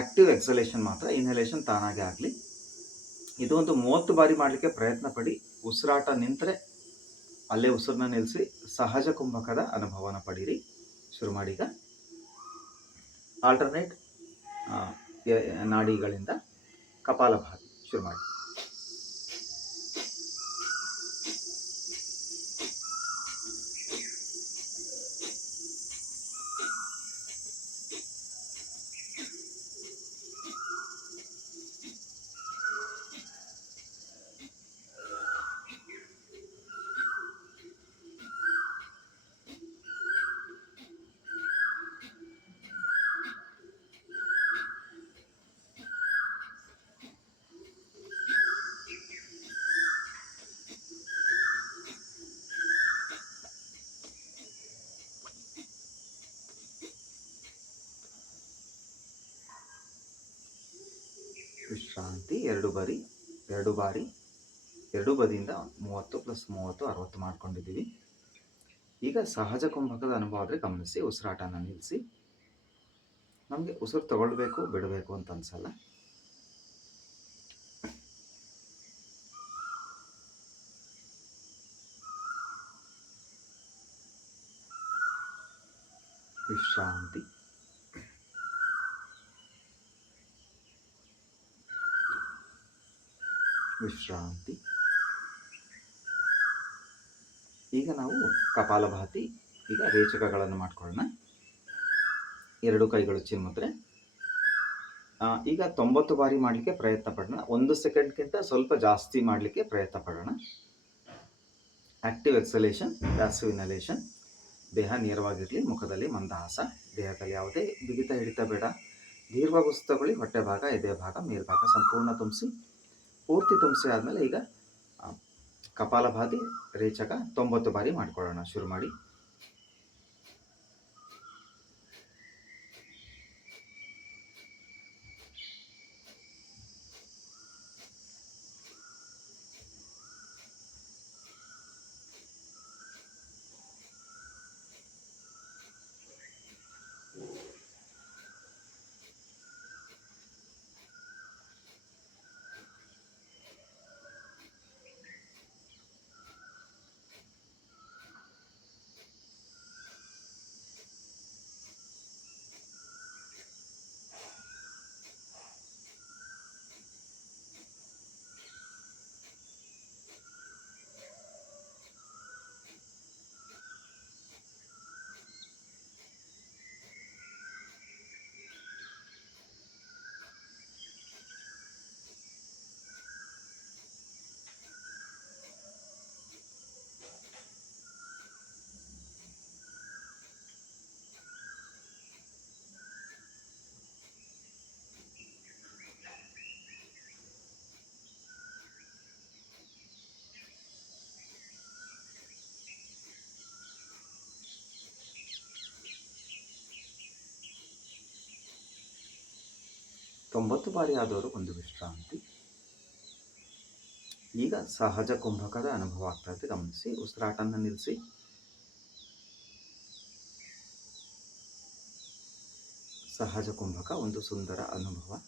ಆಕ್ಟಿವ್ ಎಕ್ಸಲೇಷನ್ ಮಾತ್ರ, ಇನ್ಹಲೇಷನ್ ತಾನಾಗೆ ಆಗಲಿ. ಇದು ಒಂದು 30 ಬಾರಿ ಮಾಡಲಿಕ್ಕೆ ಪ್ರಯತ್ನ ಪಡಿ. ಉಸಿರಾಟ ನಿಂತರೆ ಅಲ್ಲೇ ಉಸಿರನ್ನ ನಿಲ್ಲಿಸಿ ಸಹಜ ಕುಂಭಕದ ಅನುಭವನ ಪಡೀರಿ. ಶುರು ಮಾಡಿ. ಈಗ ಆಲ್ಟರ್ನೇಟ್ ನಾಡಿಗಳಿಂದ ಕಪಾಲಭಾತಿ ಶುರು ಮಾಡಿ. ವಿಶ್ರಾಂತಿ. ಎರಡು ಬಾರಿ ಎರಡು ಬದಿಯಿಂದ 30 + 30 60 ಮಾಡ್ಕೊಂಡಿದ್ದೀವಿ. ಈಗ ಸಹಜ ಕುಂಭಕದ ಅನುಭವ ಆದರೆ ಗಮನಿಸಿ. ಉಸಿರಾಟನ ನಿಲ್ಲಿಸಿ. ನಮಗೆ ಉಸಿರು ತಗೊಳ್ಬೇಕು ಬಿಡಬೇಕು ಅಂತ ಅನಿಸಲ್ಲ. ವಿಶ್ರಾಂತಿ. ವಿಶ್ರಾಂತಿ. ಈಗ ನಾವು ಕಪಾಲಭಾತಿ, ಈಗ ರೇಚಕಗಳನ್ನು ಮಾಡ್ಕೊಳ್ಳೋಣ. ಎರಡು ಕೈಗಳು ಚಿನ್ಮುದ್ರೆ. ಈಗ 90 ಬಾರಿ ಮಾಡಲಿಕ್ಕೆ ಪ್ರಯತ್ನ ಪಡೋಣ. 1 ಸೆಕೆಂಡ್ಗಿಂತ ಸ್ವಲ್ಪ ಜಾಸ್ತಿ ಮಾಡಲಿಕ್ಕೆ ಪ್ರಯತ್ನ ಪಡೋಣ. Active exhalation, passive inhalation. ದೇಹ ನೇರವಾಗಿರಲಿ, ಮುಖದಲ್ಲಿ ಮಂದಹಾಸ, ದೇಹದಲ್ಲಿ ಯಾವುದೇ ಬಿಗಿತ ಹಿಡಿತ ಬೇಡ. ದೀರ್ಘವಾಗಿ ಉಸಿರು ತಗೊಳ್ಳಿ. ಹೊಟ್ಟೆ ಭಾಗ, ಎದೆ ಭಾಗ, ಮೇಲ್ಭಾಗ ಸಂಪೂರ್ಣ ತುಂಬಿಸಿ. ಪೂರ್ತಿ ತುಂಬಿಸಿ ಆದಮೇಲೆ ಈಗ ಕಪಾಲಭಾತಿ ರೇಚಕ 90 ಬಾರಿ ಮಾಡ್ಕೊಳ್ಳೋಣ. ಶುರು ಮಾಡಿ. 90 ಬಾರಿ ಆದವರು ಒಂದು ವಿಶ್ರಾಂತಿ. ಈಗ ಸಹಜ ಕುಂಭಕದ ಅನುಭವ ಆಗ್ತಾ ಇದೆ. ಗಮನಿಸಿ, ಉಸಿರಾಟನ ನಿಲ್ಲಿಸಿ. ಸಹಜ ಕುಂಭಕ ಒಂದು ಸುಂದರ ಅನುಭವ.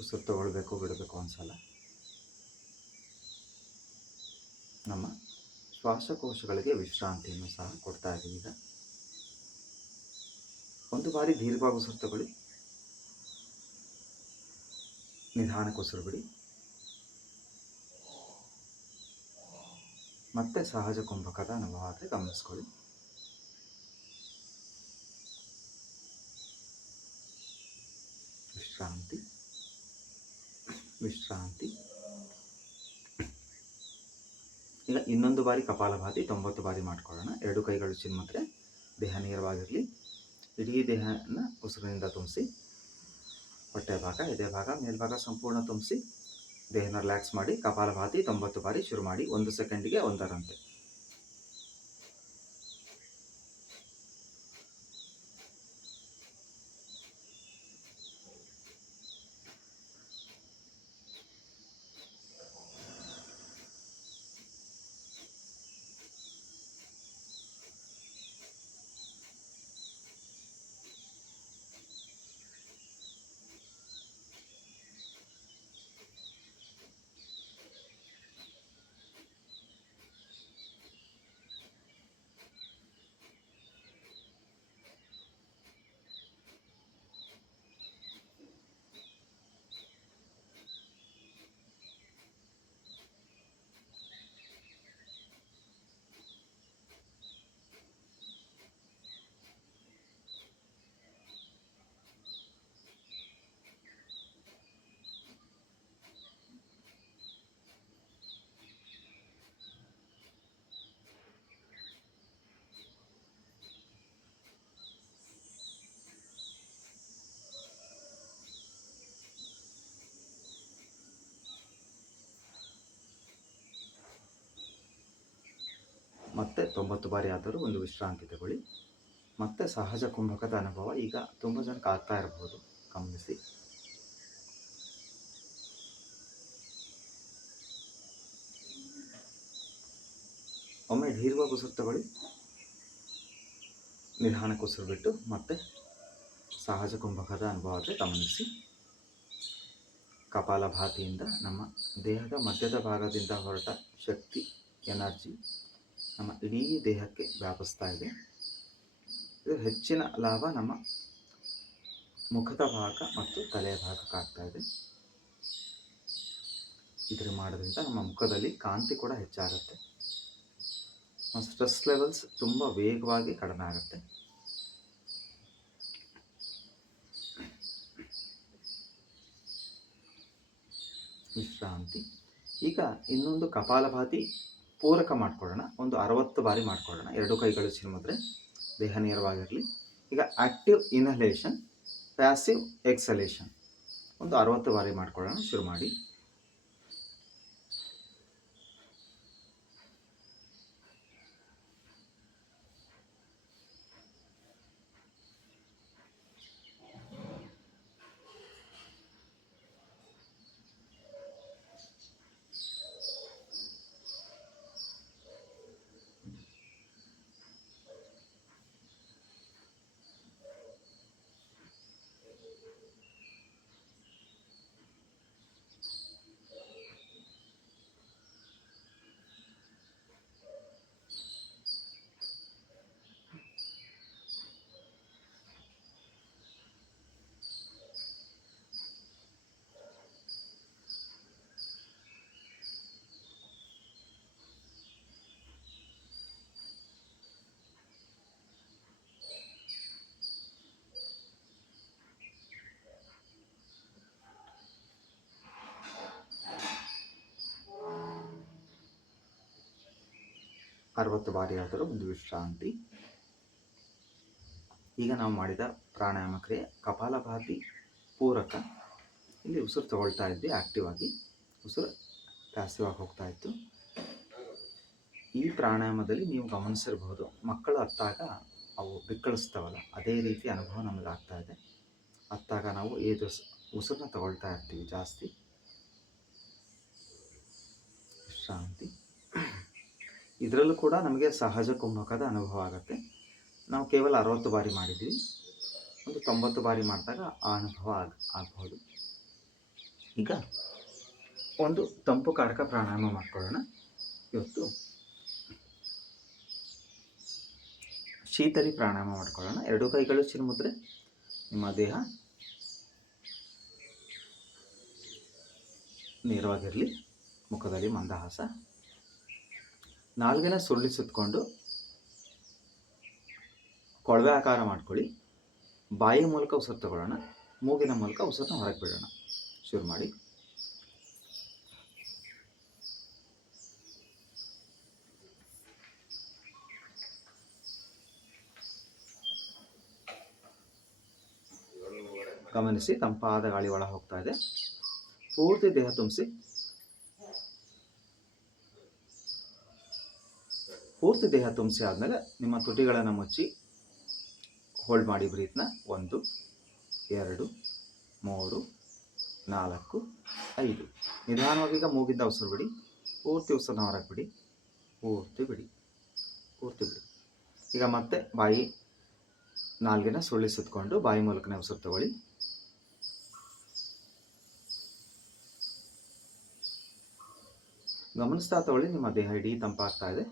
ಉಸಿರು ತಗೊಳ್ಬೇಕು, ಬಿಡಬೇಕು ಒಂದ್ಸಲ. ನಮ್ಮ ಶ್ವಾಸಕೋಶಗಳಿಗೆ ವಿಶ್ರಾಂತಿಯನ್ನು ಸಹ ಕೊಡ್ತಾ ಇದ್ದೀವಿ. ಈಗ ಒಂದು ಬಾರಿ ದೀರ್ಘವಾಗಿ ಉಸಿರು ತಗೊಳ್ಳಿ, ನಿಧಾನಕ್ಕೆ ಉಸಿರು ಬಿಡಿ. ಮತ್ತೆ ಸಹಜ ಕುಂಭಕದ ಅನುಭವ ಆದರೆ ಗಮನಿಸ್ಕೊಳ್ಳಿ. ವಿಶ್ರಾಂತಿ, ವಿಶ್ರಾಂತಿ. ಈಗ ಇನ್ನೊಂದು ಬಾರಿ ಕಪಾಲಭಾತಿ 90 ಬಾರಿ ಮಾಡ್ಕೊಳ್ಳೋಣ. 2 ಕೈಗಳು ಚಿನ್ಮುದ್ರೆ, ದೇಹ ನೇರವಾಗಿರಲಿ. ಇಡೀ ದೇಹನ ಉಸಿರಿನಿಂದ ತುಂಬಿಸಿ. ಹೊಟ್ಟೆ ಭಾಗ, ಎದೆ ಭಾಗ, ಮೇಲ್ಭಾಗ ಸಂಪೂರ್ಣ ತುಂಬಿಸಿ ದೇಹನ ರಿಲ್ಯಾಕ್ಸ್ ಮಾಡಿ. ಕಪಾಲಭಾತಿ 90 ಬಾರಿ ಶುರು ಮಾಡಿ. 1 ಸೆಕೆಂಡಿಗೆ ಒಂದರಂತೆ. ಮತ್ತೆ 90 ಬಾರಿ ಆದರೂ ಒಂದು ವಿಶ್ರಾಂತಿ ತಗೊಳ್ಳಿ. ಮತ್ತೆ ಸಹಜ ಕುಂಭಕದ ಅನುಭವ ಈಗ ತುಂಬ ಜನಕ್ಕೆ ಆಗ್ತಾ ಇರಬಹುದು. ಗಮನಿಸಿ. ಒಮ್ಮೆ ದೀರ್ಘವಾಗಿ ಉಸಿರು ತಗೊಳ್ಳಿ, ನಿಧಾನಕ್ಕೆ ಉಸಿರು ಬಿಟ್ಟು ಮತ್ತೆ ಸಹಜ ಕುಂಭಕದ ಅನುಭವ ಆದರೆ ಗಮನಿಸಿ. ಕಪಾಲಭಾತಿಯಿಂದ ನಮ್ಮ ದೇಹದ ಮಧ್ಯದ ಭಾಗದಿಂದ ಹೊರಟ ಶಕ್ತಿ, ಎನರ್ಜಿ ನಮ್ಮ ಇಡೀ ದೇಹಕ್ಕೆ ವ್ಯಾಪಿಸ್ತಾ ಇದೆ. ಇದು ಹೆಚ್ಚಿನ ಲಾಭ ನಮ್ಮ ಮುಖದ ಭಾಗ ಮತ್ತು ತಲೆಯ ಭಾಗಕ್ಕೆ ಆಗ್ತಾ ಇದೆ. ಇದರ ಮಾಡೋದ್ರಿಂದ ನಮ್ಮ ಮುಖದಲ್ಲಿ ಕಾಂತಿ ಕೂಡ ಹೆಚ್ಚಾಗುತ್ತೆ. ಸ್ಟ್ರೆಸ್ ಲೆವೆಲ್ಸ್ ತುಂಬ ವೇಗವಾಗಿ ಕಡಿಮೆ ಆಗುತ್ತೆ. ವಿಶ್ರಾಂತಿ. ಈಗ ಇನ್ನೊಂದು ಕಪಾಲಭಾತಿ ಪೂರಕ ಮಾಡ್ಕೊಳ್ಳೋಣ. ಒಂದು 60 ಬಾರಿ ಮಾಡ್ಕೊಳ್ಳೋಣ. 2 ಕೈಗಳು ಚಿನ್ಮುದ್ರೆ, ದೇಹ ನೇರವಾಗಿರಲಿ. ಈಗ ಆಕ್ಟಿವ್ ಇನ್ಹಲೇಷನ್, ಪ್ಯಾಸಿವ್ ಎಕ್ಸಲೇಷನ್ ಒಂದು 60 ಬಾರಿ ಮಾಡ್ಕೊಳ್ಳೋಣ. ಶುರು ಮಾಡಿ. ಅರವತ್ತು ಬಾರಿ ಆದರೂ ಒಂದು ವಿಶ್ರಾಂತಿ. ಈಗ ನಾವು ಮಾಡಿದ ಪ್ರಾಣಾಯಾಮ ಕ್ರಿಯೆ ಕಪಾಲಭಾತಿ ಪೂರಕ. ಇಲ್ಲಿ ಉಸಿರು ತಗೊಳ್ತಾ ಇದ್ವಿ ಆ್ಯಕ್ಟಿವ್ ಆಗಿ, ಉಸಿರು ಪ್ಯಾಸಿವ್ ಆಗಿ ಹೋಗ್ತಾ ಇತ್ತು. ಈ ಪ್ರಾಣಾಯಾಮದಲ್ಲಿ ನೀವು ಗಮನಿಸಿರಬಹುದು, ಮಕ್ಕಳು ಅತ್ತಾಗ ಅವು ಬಿಕ್ಕಳಿಸ್ತಾವಲ್ಲ, ಅದೇ ರೀತಿ ಅನುಭವ ನಮಗೆ ಆಗ್ತಾ ಇದೆ. ಅತ್ತಾಗ ನಾವು ಇದು ಉಸಿರನ್ನ ತಗೊಳ್ತಾ ಇರ್ತೀವಿ ಜಾಸ್ತಿ. ಶಾಂತಿ. ಇದರಲ್ಲೂ ಕೂಡ ನಮಗೆ ಸಹಜ ಕುಂಭಕದ ಅನುಭವ ಆಗುತ್ತೆ. ನಾವು ಕೇವಲ 60 ಬಾರಿ ಮಾಡಿದ್ವಿ, ಒಂದು 90 ಬಾರಿ ಮಾಡಿದಾಗ ಆ ಅನುಭವ ಆಗ್ಬೋದು. ಈಗ ಒಂದು ತಂಪು ಕಾರಕ ಪ್ರಾಣಾಯಾಮ ಮಾಡ್ಕೊಳ್ಳೋಣ. ಇವತ್ತು ಶೀತಲಿ ಪ್ರಾಣಾಯಾಮ ಮಾಡ್ಕೊಳ್ಳೋಣ. 2 ಕೈಗಳು ಚಿನ್ಮುದ್ರೆ. ನಿಮ್ಮ ದೇಹ ನೇರವಾಗಿರಲಿ, ಮುಖದಲ್ಲಿ ಮಂದಹಾಸ. ನಾಲ್ಗೆನ ಸುರುಳಿ ಸುತ್ತಕೊಂಡು ಕೊಳವೆ ಆಕಾರ ಮಾಡ್ಕೊಳ್ಳಿ. ಬಾಯಿ ಮೂಲಕ ಉಸಿರು ತಗೊಳ್ಳೋಣ, ಮೂಗಿನ ಮೂಲಕ ಉಸಿರನ್ನ ಹೊರಗೆ ಬಿಡೋಣ. ಶುರು ಮಾಡಿ. ಗಮನಿಸಿ, ತಂಪಾದ ಗಾಳಿ ಒಳ ಹೋಗ್ತಾ ಇದೆ. ಪೂರ್ತಿ ದೇಹ ತುಂಬಿಸಿ. ಪೂರ್ತಿ ದೇಹ ತುಂಬಿಸಿ ಆದಮೇಲೆ ನಿಮ್ಮ ತುಟಿಗಳನ್ನು ಮುಚ್ಚಿ ಹೋಲ್ಡ್ ಮಾಡಿ ಬ್ರೀತ್ನ. 1 2 3 4 5. ನಿಧಾನವಾಗಿ ಈಗ ಮೂಗಿಂದ ಉಸಿರು ಬಿಡಿ. ಪೂರ್ತಿ ಉಸಿರನ್ನ ಹೊರಗೆ ಬಿಡಿ. ಪೂರ್ತಿ ಬಿಡಿ. ಈಗ ಮತ್ತೆ ಬಾಯಿ ನಾಲ್ಗೆನ ಸುರುಳಿ ಸುತ್ತಕೊಂಡು ಬಾಯಿ ಮೂಲಕನೇ ಉಸಿರು ತಗೊಳ್ಳಿ. ಗಮನಿಸ್ತಾ ತಗೊಳ್ಳಿ, ನಿಮ್ಮ ದೇಹ ಇಡೀ ತಂಪಾಗ್ತಾ ಇದೆ.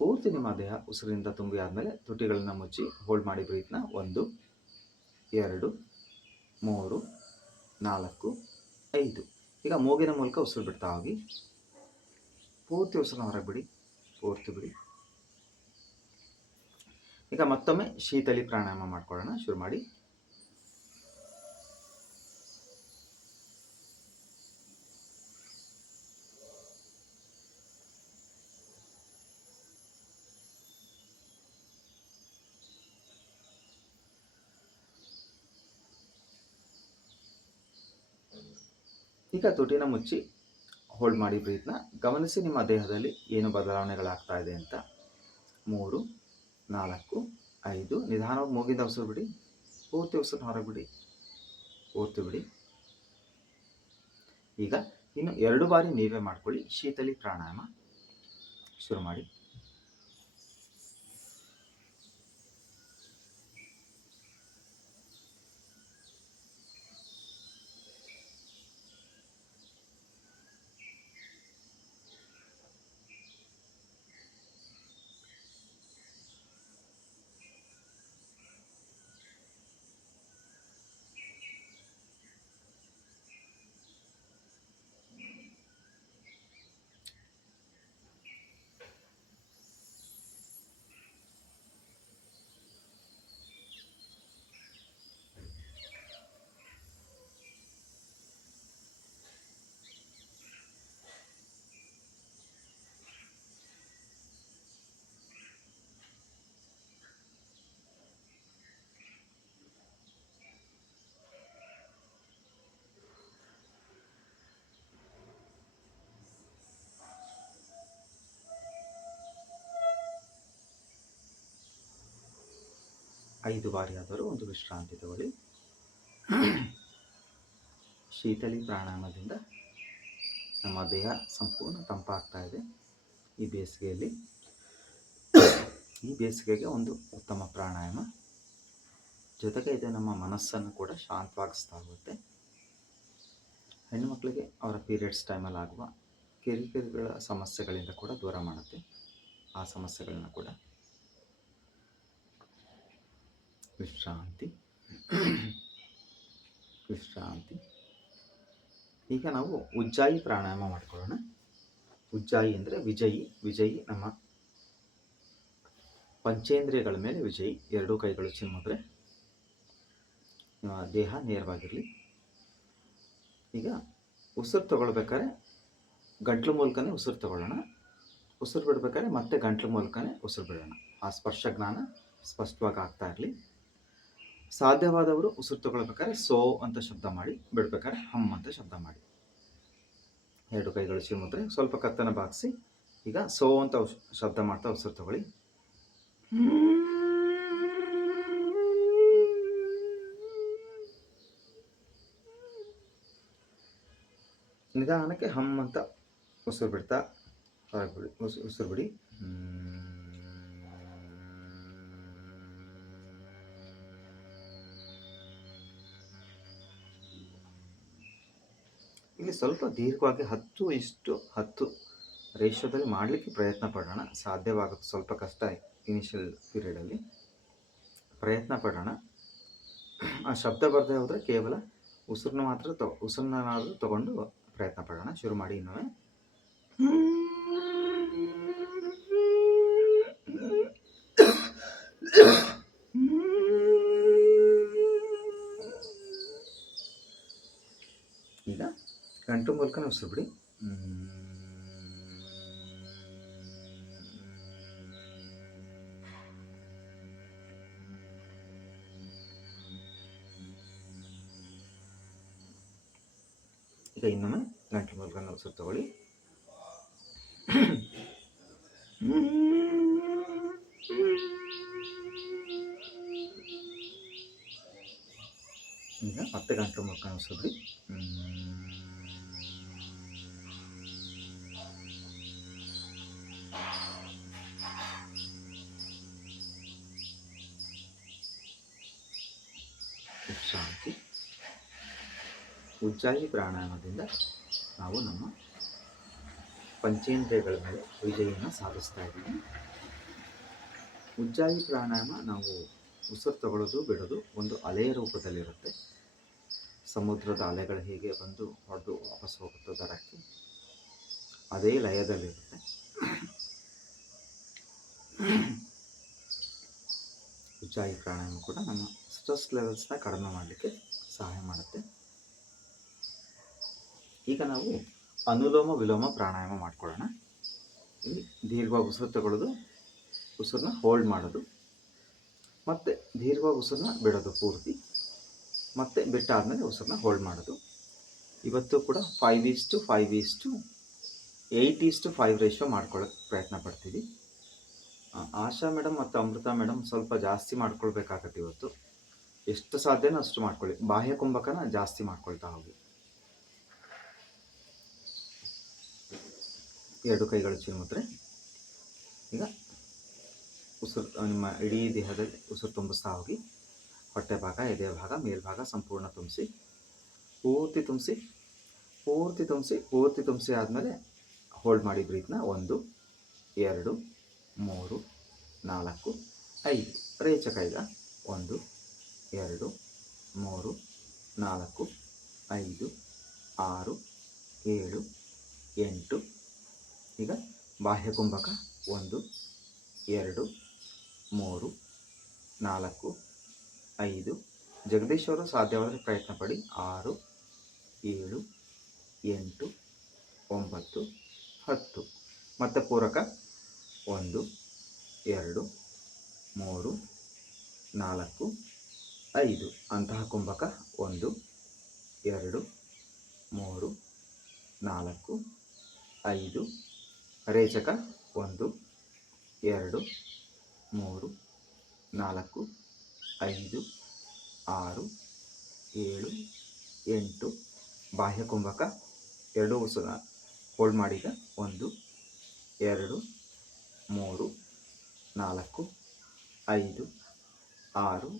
ಪೂರ್ತಿ ನಿಮ್ಮ ದೇಹ ಉಸಿರಿಂದ ತುಂಬಿ ಆದಮೇಲೆ ತುಟಿಗಳನ್ನು ಮುಚ್ಚಿ ಹೋಲ್ಡ್ ಮಾಡಿ ಬ್ರೀತ್ನ. 1 2 3 4 5. ಈಗ ಮೂಗಿನ ಮೂಲಕ ಉಸಿರು ಬಿಡ್ತಾ ಹೋಗಿ. ಪೂರ್ತಿ ಉಸಿರನ್ನ ಹೊರಗೆ ಬಿಡಿ. ಪೂರ್ತಿ ಬಿಡಿ. ಈಗ ಮತ್ತೊಮ್ಮೆ ಶೀತಲಿ ಪ್ರಾಣಾಯಾಮ ಮಾಡ್ಕೊಳ್ಳೋಣ. ಶುರು ಮಾಡಿ. ಈಗ ತುಟಿನ ಮುಚ್ಚಿ ಹೋಲ್ಡ್ ಮಾಡಿ ಬ್ರೀತ್ನ. ಗಮನಿಸಿ ನಿಮ್ಮ ದೇಹದಲ್ಲಿ ಏನು ಬದಲಾವಣೆಗಳಾಗ್ತಾ ಇದೆ ಅಂತ. 3 4 5. ನಿಧಾನವಾಗಿ ಮೂಗಿಂದ ಉಸಿರು ಬಿಡಿ. ಪೂರ್ತಿ ಉಸಿರನ್ನ ಹೊರಗೆ ಬಿಡಿ. ಪೂರ್ತಿ ಬಿಡಿ. ಈಗ ಇನ್ನು 2 ಬಾರಿ ನೀವೇ ಮಾಡ್ಕೊಳ್ಳಿ ಶೀತಲಿ ಪ್ರಾಣಾಯಾಮ. ಶುರು ಮಾಡಿ. ಐದು ಬಾರಿ ಆದರೂ ಒಂದು ವಿಶ್ರಾಂತಿ ತಗೊಳ್ಳಿ. ಶೀತಲಿ ಪ್ರಾಣಾಯಾಮದಿಂದ ನಮ್ಮ ದೇಹ ಸಂಪೂರ್ಣ ತಂಪಾಗ್ತಾ ಇದೆ. ಈ ಬೇಸಿಗೆಗೆ ಒಂದು ಉತ್ತಮ ಪ್ರಾಣಾಯಾಮ. ಜೊತೆಗೆ ಇದು ನಮ್ಮ ಮನಸ್ಸನ್ನು ಕೂಡ ಶಾಂತವಾಗಿಸ್ತಾ ಹೋಗುತ್ತೆ. ಹೆಣ್ಣುಮಕ್ಕಳಿಗೆ ಅವರ ಪೀರಿಯಡ್ಸ್ ಟೈಮಲ್ಲಿ ಆಗುವ ಕಿರಿಕಿರಿಗಳ ಸಮಸ್ಯೆಗಳಿಂದ ಕೂಡ ದೂರ ಮಾಡುತ್ತೆ. ಆ ಸಮಸ್ಯೆಗಳನ್ನ ಕೂಡ. ವಿಶ್ರಾಂತಿ. ಈಗ ನಾವು ಉಜ್ಜಾಯಿ ಪ್ರಾಣಾಯಾಮ ಮಾಡ್ಕೊಳ್ಳೋಣ. ಉಜ್ಜಾಯಿ ಅಂದರೆ ವಿಜಯಿ ನಮ್ಮ ಪಂಚೇಂದ್ರಿಯಗಳ ಮೇಲೆ ವಿಜಯಿ. 2 ಕೈಗಳು ಚಿನ್ಮುದ್ರೆ. ದೇಹ ನೇರವಾಗಿರಲಿ. ಈಗ ಉಸಿರು ತಗೊಳ್ಬೇಕಾದ್ರೆ ಗಂಟ್ಲು ಮೂಲಕನೇ ಉಸಿರು ತಗೊಳ್ಳೋಣ. ಉಸಿರು ಬಿಡ್ಬೇಕಾದ್ರೆ ಮತ್ತೆ ಗಂಟ್ಲು ಮೂಲಕನೇ ಉಸಿರು ಬಿಡೋಣ. ಆ ಸ್ಪರ್ಶ ಜ್ಞಾನ ಸ್ಪಷ್ಟವಾಗಿ ಆಗ್ತಾ ಇರಲಿ. ಸಾಧ್ಯವಾದವರು ಉಸಿರು ತಗೊಳ್ಬೇಕಾದ್ರೆ ಸೋ ಅಂತ ಶಬ್ದ ಮಾಡಿ, ಬಿಡ್ಬೇಕಾದ್ರೆ ಹಮ್ ಅಂತ ಶಬ್ದ ಮಾಡಿ. ಎರಡು ಕೈಗಳು ಶಿವಮುದ್ರೆ. ಸ್ವಲ್ಪ ಕತ್ತನ್ನು ಬಾಗಿಸಿ ಈಗ ಸೋ ಅಂತ ಶಬ್ದ ಮಾಡ್ತಾ ಉಸಿರು ತಗೊಳ್ಳಿ. ನಿಧಾನಕ್ಕೆ ಹಮ್ ಅಂತ ಉಸಿರು ಬಿಡ್ತಾ ಹೊರಗೆ ಬಿಡಿ, ಉಸಿರು ಬಿಡಿ. ಇಲ್ಲಿ ಸ್ವಲ್ಪ ದೀರ್ಘವಾಗಿ 10:10 ರೇಷ್ಯೋದಲ್ಲಿ ಮಾಡಲಿಕ್ಕೆ ಪ್ರಯತ್ನ ಪಡೋಣ. ಸಾಧ್ಯವಾಗುತ್ತೆ, ಸ್ವಲ್ಪ ಕಷ್ಟ ಇನಿಷಿಯಲ್ ಪೀರಿಯಡಲ್ಲಿ ಪ್ರಯತ್ನ ಪಡೋಣ. ಆ ಶಬ್ದ ಬರದೇ ಹೋದರೆ ಕೇವಲ ಉಸಿರನ್ನಾದರೂ ತಗೊಂಡು ಪ್ರಯತ್ನ ಪಡೋಣ. ಶುರು ಮಾಡಿ ಇನ್ನೊಮ್ಮೆ. ಈಗ ಗಂಟು ಮೂಲಕ ಉಸಿರು ಬಿಡಿ. ಈಗ ಇನ್ನೊಮ್ಮೆ ಗಂಟು ಮೂಲಕ ಉಸಿರು ತಗೊಳ್ಳಿ. ಈಗ ಮತ್ತೆ ಗಂಟು ಮೂಲಕ ಉಸಿರು ಬಿಡಿ. ಶಾಂತಿ. ಉಜ್ಜಾಯಿ ಪ್ರಾಣಾಯಾಮದಿಂದ ನಾವು ನಮ್ಮ ಪಂಚೇಂದ್ರಿಯಗಳ ಮೇಲೆ ವಿಜಯವನ್ನು ಸಾಧಿಸ್ತಾ ಇದ್ದೀವಿ. ಉಜ್ಜಾಯಿ ಪ್ರಾಣಾಯಾಮ ನಾವು ಉಸಿರು ತಗೊಳ್ಳೋದು ಬಿಡೋದು ಒಂದು ಅಲೆಯ ರೂಪದಲ್ಲಿರುತ್ತೆ. ಸಮುದ್ರದ ಅಲೆಗಳು ಹೇಗೆ ಬಂದು ಹೊಡೆದು ವಾಪಸ್ ಹೋಗುತ್ತೋ ದಡಕ್ಕೆ, ಅದೇ ಲಯದಲ್ಲಿರುತ್ತೆ. ಉಜ್ಜಾಯಿ ಪ್ರಾಣಾಯಾಮ ಕೂಡ ನಮ್ಮ ಸ್ಟ್ರೆಸ್ ಲೆವೆಲ್ಸ್ನ ಕಡಿಮೆ ಮಾಡಲಿಕ್ಕೆ ಸಹಾಯ ಮಾಡುತ್ತೆ. ಈಗ ನಾವು ಅನುಲೋಮ ವಿಲೋಮ ಪ್ರಾಣಾಯಾಮ ಮಾಡ್ಕೊಳ್ಳೋಣ. ಇಲ್ಲಿ ದೀರ್ಘವಾಗಿ ಉಸಿರು ತಗೊಳ್ಳೋದು, ಉಸಿರನ್ನ ಹೋಲ್ಡ್ ಮಾಡೋದು, ಮತ್ತು ದೀರ್ಘವಾಗಿ ಉಸಿರನ್ನ ಬಿಡೋದು ಪೂರ್ತಿ, ಮತ್ತು ಬಿಟ್ಟಾದಮೇಲೆ ಉಸಿರನ್ನ ಹೋಲ್ಡ್ ಮಾಡೋದು. ಇವತ್ತು ಕೂಡ 5:5:8:5 ರೇಷಿಯೋ ಮಾಡ್ಕೊಳ್ಳೋಕ್ಕೆ ಪ್ರಯತ್ನ ಪಡ್ತೀವಿ. ಆಶಾ ಮೇಡಮ್ ಮತ್ತು ಅಮೃತ ಮೇಡಮ್ ಸ್ವಲ್ಪ ಜಾಸ್ತಿ ಮಾಡ್ಕೊಳ್ಬೇಕಾಗತ್ತೆ ಇವತ್ತು. ಎಷ್ಟು ಸಾಧ್ಯನೋ ಅಷ್ಟು ಮಾಡ್ಕೊಳ್ಳಿ. ಬಾಹ್ಯ ಕುಂಭಕನ ಜಾಸ್ತಿ ಮಾಡ್ಕೊಳ್ತಾ ಹೋಗಿ. ಎರಡು ಕೈಗಳು ಚಿನ್ಮುದ್ರೆ. ಈಗ ಉಸಿರು ನಿಮ್ಮ ಇಡೀ ದೇಹದಲ್ಲಿ ಉಸಿರು ತುಂಬಿಸ್ತಾ ಹೋಗಿ. ಹೊಟ್ಟೆ ಭಾಗ, ಎದೆ ಭಾಗ, ಮೇಲ್ಭಾಗ ಸಂಪೂರ್ಣ ತುಂಬಿಸಿ, ಪೂರ್ತಿ ತುಂಬಿಸಿ ಪೂರ್ತಿ ತುಂಬಿಸಿ ಪೂರ್ತಿ ತುಂಬಿಸಿ ಆದಮೇಲೆ ಹೋಲ್ಡ್ ಮಾಡಿ ಬ್ರೀತ್ನ. 1 2 3 4 5 ರೇಚಕ. ಈಗ 1 2 3 4 5 6 7 8. ಈಗ ಬಾಹ್ಯ ಕುಂಭಕ 1 2 3 4 5. ಜಗದೀಶ್ ಅವರು ಸಾಧ್ಯವಾದರೆ ಪ್ರಯತ್ನ ಪಡಿ. 6 7 8 9 10. ಮತ್ತು ಪೂರಕ 1 2 3 4 5. ಅಂತಹ ಕುಂಭಕ 1 2 3 4 5. ರೇಚಕ 1 2 3 4 5 6 7 8. ಬಾಹ್ಯ ಕುಂಭಕ 2 ಉಸಿರನ್ನ ಹೋಲ್ಡ್ ಮಾಡಿ. ಈಗ 1 2 3 4 5 6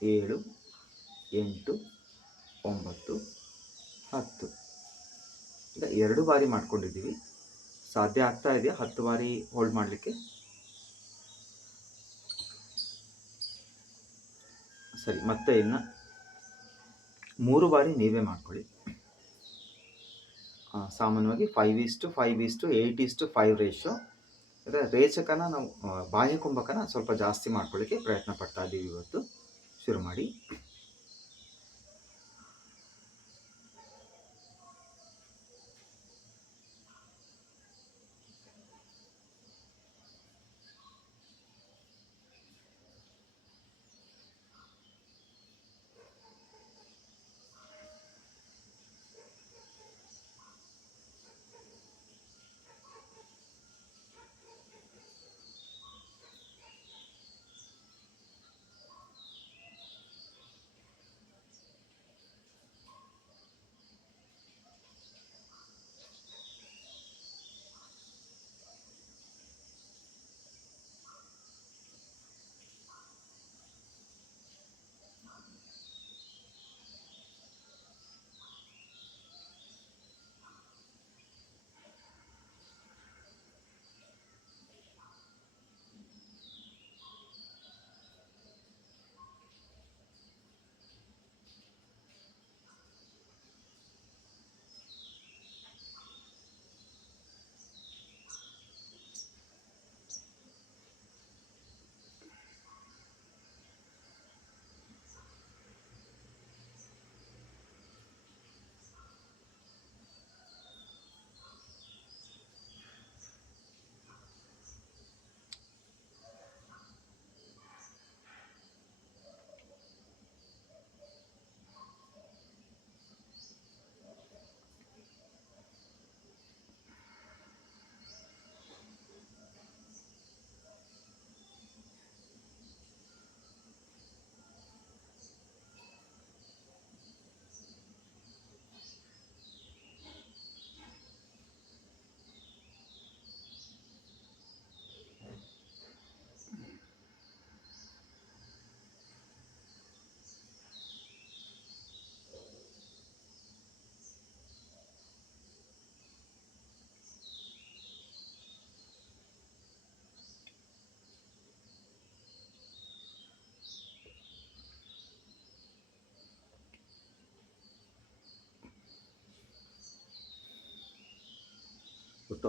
7 8 9 10. ಈಗ 2 ಬಾರಿ ಮಾಡ್ಕೊಂಡಿದ್ದೀವಿ. ಸಾಧ್ಯ ಆಗ್ತಾ ಇದೆಯಾ 10 ಬಾರಿ ಹೋಲ್ಡ್ ಮಾಡಲಿಕ್ಕೆ? ಸರಿ, ಮತ್ತೆ ಇನ್ನು 3 ಬಾರಿ ನೀವೇ ಮಾಡ್ಕೊಳ್ಳಿ. ಸಾಮಾನ್ಯವಾಗಿ 5:5:8:5 ರೇಷಿಯೋ. ಅಂದರೆ ರೇಚಕನ ನಾವು ಬಾಹ್ಯ ಕುಂಭಕನ ಸ್ವಲ್ಪ ಜಾಸ್ತಿ ಮಾಡ್ಕೊಳ್ಳಿಕ್ಕೆ ಪ್ರಯತ್ನ ಪಡ್ತಾ ಇದ್ದೀವಿ ಇವತ್ತು. ಶುರು ಮಾಡಿ.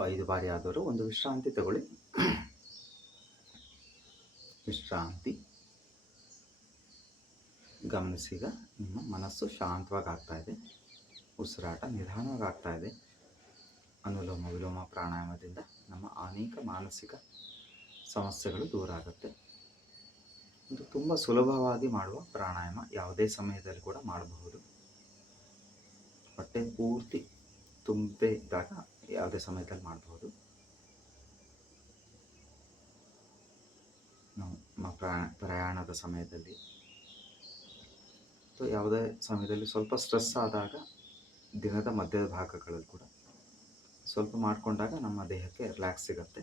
5 ಬಾರಿ ಆದವರು ಒಂದು ವಿಶ್ರಾಂತಿ ತಗೊಳ್ಳಿ. ವಿಶ್ರಾಂತಿ. ಗಮನಿಸಿಗ ನಿಮ್ಮ ಮನಸ್ಸು ಶಾಂತವಾಗಿ ಆಗ್ತಾ ಇದೆ, ಉಸಿರಾಟ ನಿಧಾನವಾಗಿ ಆಗ್ತಾ ಇದೆ. ಅನುಲೋಮ ವಿಲೋಮ ಪ್ರಾಣಾಯಾಮದಿಂದ ನಮ್ಮ ಅನೇಕ ಮಾನಸಿಕ ಸಮಸ್ಯೆಗಳು ದೂರ ಆಗುತ್ತೆ. ಇದು ತುಂಬ ಸುಲಭವಾಗಿ ಮಾಡುವ ಪ್ರಾಣಾಯಾಮ, ಯಾವುದೇ ಸಮಯದಲ್ಲಿ ಕೂಡ ಮಾಡಬಹುದು. ಹೊಟ್ಟೆ ಪೂರ್ತಿ ತುಂಬದೇ ಇದ್ದಾಗ ಯಾವುದೇ ಸಮಯದಲ್ಲಿ ಮಾಡಬಹುದು. ನಮ್ಮ ಪ್ರಯಾಣದ ಸಮಯದಲ್ಲಿ ಅಥವಾ ಯಾವುದೇ ಸಮಯದಲ್ಲಿ ಸ್ವಲ್ಪ ಸ್ಟ್ರೆಸ್ ಆದಾಗ, ದಿನದ ಮಧ್ಯದ ಭಾಗಗಳಲ್ಲಿ ಕೂಡ ಸ್ವಲ್ಪ ಮಾಡಿಕೊಂಡಾಗ ನಮ್ಮ ದೇಹಕ್ಕೆ ರಿಲ್ಯಾಕ್ಸ್ ಸಿಗುತ್ತೆ.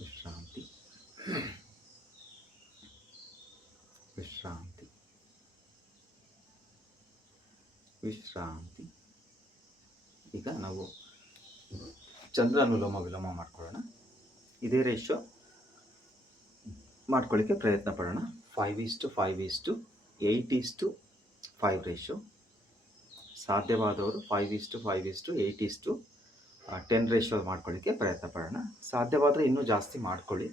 ವಿಶ್ರಾಂತಿ. ವಿಶ್ರಾಂತಿ. ವಿಶ್ರಾಂತಿ. ಈಗ ನಾವು ಚಂದ್ರ ಅನುಲೋಮ ವಿಲೋಮ ಮಾಡ್ಕೊಳ್ಳೋಣ. ಇದೇ ರೇಷೋ ಮಾಡ್ಕೊಳ್ಳಿಕ್ಕೆ ಪ್ರಯತ್ನ ಪಡೋಣ. 5:5:8:5 ರೇಷೋ. ಸಾಧ್ಯವಾದವರು 5:5:8:10 ರೇಷೋ ಮಾಡ್ಕೊಳ್ಳಿಕ್ಕೆ ಪ್ರಯತ್ನ ಪಡೋಣ. ಸಾಧ್ಯವಾದರೆ ಇನ್ನೂ ಜಾಸ್ತಿ ಮಾಡ್ಕೊಳ್ಳಿ.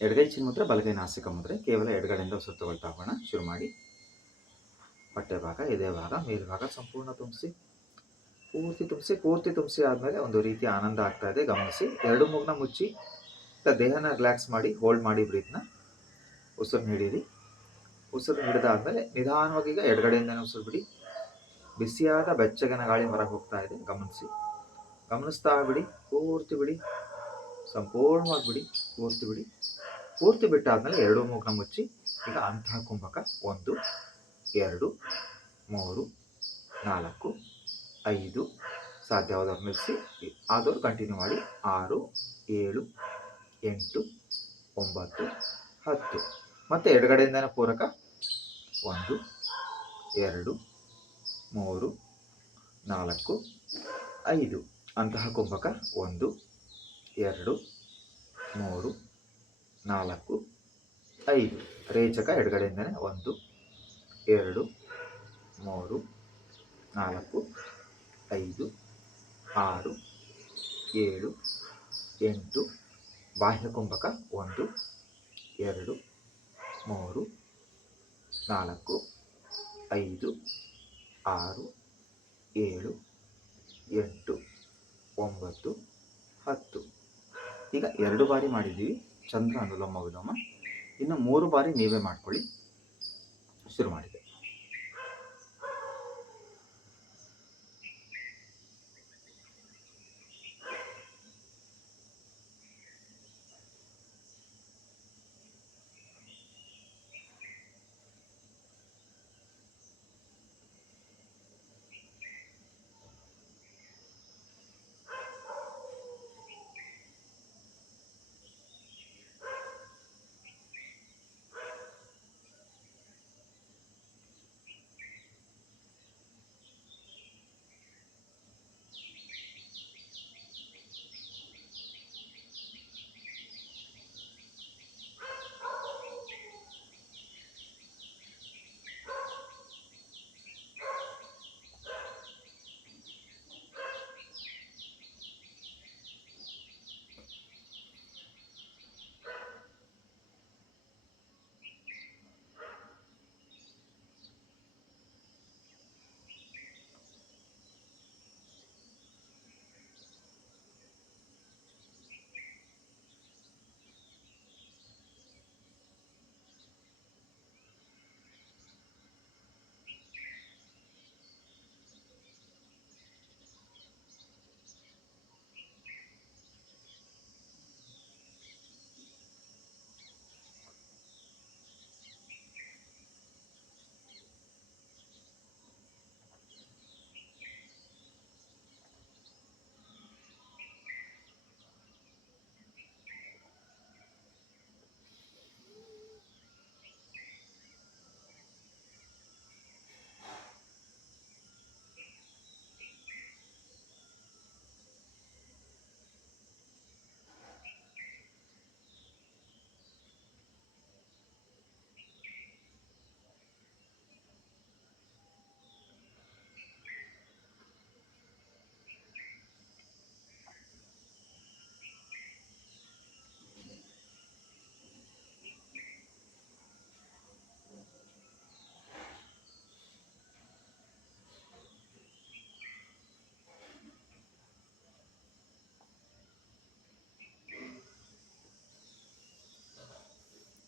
ಎಡಗೈ ಚಿನ್ಮುದ್ರೆ, ಬಲಗೈ ನಾಸಿಕ ಮುದ್ರೆ. ಕೇವಲ ಎಡಗಡೆಯಿಂದ ಉಸಿರು ತಗೊಳ್ತಾ ಹೋಗೋಣ. ಶುರು ಮಾಡಿ. ಹೊಟ್ಟೆ ಭಾಗ, ಎದೆ ಭಾಗ, ಮೇಲ್ಭಾಗ ಸಂಪೂರ್ಣ ತುಂಬಿಸಿ, ಪೂರ್ತಿ ತುಂಬಿಸಿ ಆದಮೇಲೆ ಒಂದು ರೀತಿಯ ಆನಂದ ಆಗ್ತಾ ಇದೆ. ಗಮನಿಸಿ. ಎರಡು ಮೂಗನ್ನ ಮುಚ್ಚಿ ದೇಹನ ರಿಲ್ಯಾಕ್ಸ್ ಮಾಡಿ, ಹೋಲ್ಡ್ ಮಾಡಿ ಬ್ರೀತ್ನ. ಉಸಿರು ಹಿಡೀರಿ. ಉಸಿರು ಹಿಡಿದಾದ್ಮೇಲೆ ನಿಧಾನವಾಗಿ ಈಗ ಎಡಗಡೆಯಿಂದನೇ ಉಸಿರು ಬಿಡಿ. ಬಿಸಿಯಾದ ಬೆಚ್ಚಗಿನ ಗಾಳಿ ಹೊರಗೆ ಹೋಗ್ತಾ ಇದೆ. ಗಮನಿಸ್ತಾ ಬಿಡಿ. ಪೂರ್ತಿ ಬಿಡಿ, ಸಂಪೂರ್ಣವಾಗಿ ಬಿಡಿ. ಪೂರ್ತಿ ಬಿಟ್ಟಾದ್ಮೇಲೆ ಎರಡು ಮೂಗನ್ನ ಮುಚ್ಚಿ ಈಗ ಅಂತಹ ಕುಂಭಕ 1 2 3 4 5 ಸಾಧ್ಯವಾದವ್ರು ನಿಲ್ಲಿಸಿ, ಆದವ್ರು ಕಂಟಿನ್ಯೂ ಮಾಡಿ. 6 7 8 9 10 ಮತ್ತೆ ಎಡಗಡೆಯಿಂದನೇ ಪೂರಕ 1 2 3 4 5 ಅಂತಹ ಕುಂಭಕ 1 2 3 4 5 ರೇಚಕ ಎಡಗಡೆಯಿಂದನೇ 1 2 3 4 5 6 7 8 ಬಾಹ್ಯ ಕುಂಭಕ 1 2 3 4 5 6 7 8 9 10. ಈಗ 2 ಬಾರಿ ಮಾಡಿದ್ದೀವಿ ಚಂದ್ರ ಅನುಲೋಮ ವಿಲೋಮ. ಇನ್ನು 3 ಬಾರಿ ನೀವೇ ಮಾಡ್ಕೊಳ್ಳಿ. ಶುರು ಮಾಡಿದೆ.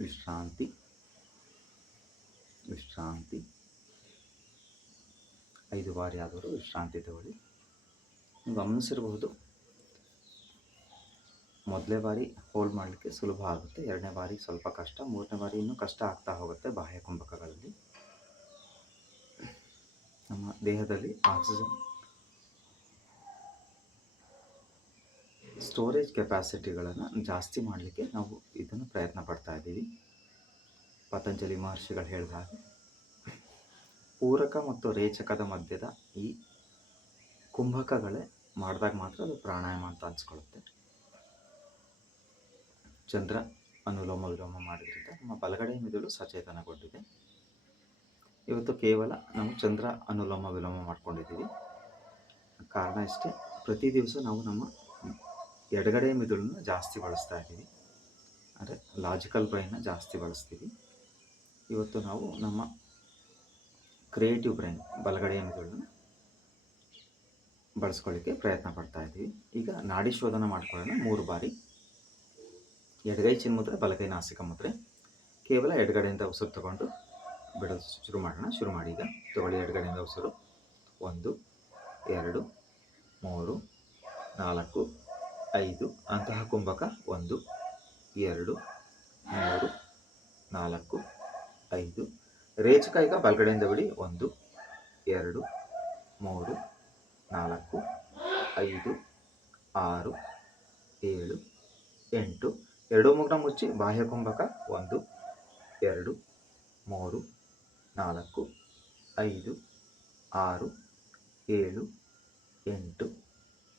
ವಿಶ್ರಾಂತಿ, ವಿಶ್ರಾಂತಿ. 5 ಬಾರಿ ಆದರೂ ವಿಶ್ರಾಂತಿ ತಗೊಳ್ಳಿ. ನೀವು ಗಮನಿಸಿರಬಹುದು, ಮೊದಲನೇ ಬಾರಿ ಹೋಲ್ಡ್ ಮಾಡಲಿಕ್ಕೆ ಸುಲಭ ಆಗುತ್ತೆ, ಎರಡನೇ ಬಾರಿ ಸ್ವಲ್ಪ ಕಷ್ಟ, ಮೂರನೇ ಬಾರಿ ಇನ್ನೂ ಕಷ್ಟ ಆಗ್ತಾ ಹೋಗುತ್ತೆ. ಬಾಹ್ಯ ಕುಂಭಕಗಳಲ್ಲಿ ನಮ್ಮ ದೇಹದಲ್ಲಿ ಆಕ್ಸಿಜನ್ ಸ್ಟೋರೇಜ್ ಕೆಪಾಸಿಟಿಗಳನ್ನು ಜಾಸ್ತಿ ಮಾಡಲಿಕ್ಕೆ ನಾವು ಇದನ್ನು ಪ್ರಯತ್ನ ಪಡ್ತಾ ಇದ್ದೀವಿ. ಪತಂಜಲಿ ಮಹರ್ಷಿಗಳು ಹೇಳಿದ ಹಾಗೆ ಪೂರಕ ಮತ್ತು ರೇಚಕದ ಮಧ್ಯದ ಈ ಕುಂಭಕಗಳೇ ಮಾಡಿದಾಗ ಮಾತ್ರ ಅದು ಪ್ರಾಣಾಯಾಮ ಅಂತ ಅನ್ಸ್ಕೊಳ್ಳುತ್ತೆ. ಚಂದ್ರ ಅನುಲೋಮ ವಿಲೋಮ ಮಾಡಿದ್ರಿಂದ ನಮ್ಮ ಬಲಗಡೆ ಮಿದುಳು ಸಚೇತನಗೊಂಡಿದೆ. ಇವತ್ತು ಕೇವಲ ನಾವು ಚಂದ್ರ ಅನುಲೋಮ ವಿಲೋಮ ಮಾಡ್ಕೊಂಡಿದ್ದೀವಿ. ಕಾರಣ ಇಷ್ಟೇ, ಪ್ರತಿ ದಿವಸ ನಾವು ನಮ್ಮ ಎಡಗಡೆ ಮಿದುಳನ್ನು ಜಾಸ್ತಿ ಬಳಸ್ತಾ ಇದ್ದೀವಿ, ಅಂದರೆ ಲಾಜಿಕಲ್ ಬ್ರೈನ್ನ ಜಾಸ್ತಿ ಬಳಸ್ತೀವಿ. ಇವತ್ತು ನಾವು ನಮ್ಮ ಕ್ರಿಯೇಟಿವ್ ಬ್ರೈನ್ ಬಲಗಡೆಯ ಮಿದುಳನ್ನು ಬಳಸ್ಕೊಳ್ಳಿಕ್ಕೆ ಪ್ರಯತ್ನ ಪಡ್ತಾ ಇದ್ದೀವಿ. ಈಗ ನಾಡಿ ಶೋಧನ ಮಾಡ್ಕೊಳ್ಳೋಣ 3 ಬಾರಿ. ಎಡಗೈ ಚಿನ್ಮುದ್ರೆ, ಬಲಗೈ ನಾಸಿಕ ಮುದ್ರೆ. ಕೇವಲ ಎಡಗಡೆಯಿಂದ ಉಸಿರು ತಗೊಂಡು ಬಿಡೋದು ಶುರು ಮಾಡೋಣ. ಶುರು ಮಾಡಿ. ಈಗ ತಗೊಳ್ಳಿ, ಎಡಗಡೆಯಿಂದ ಉಸಿರು. 1 2 3 4 5. ಅಂತಹ ಕುಂಭಕ 1 2 3 4 5. ರೇಚಕ ಈಗ ಬಲಗಡೆಯಿಂದ ಬಿಡಿ. 1 2 3 4 5 6 7 8. ಎರಡೂ ಮುಖ ಮುಚ್ಚಿ ಬಾಹ್ಯ ಕುಂಭಕ 1 2 3 4 5 6 7 8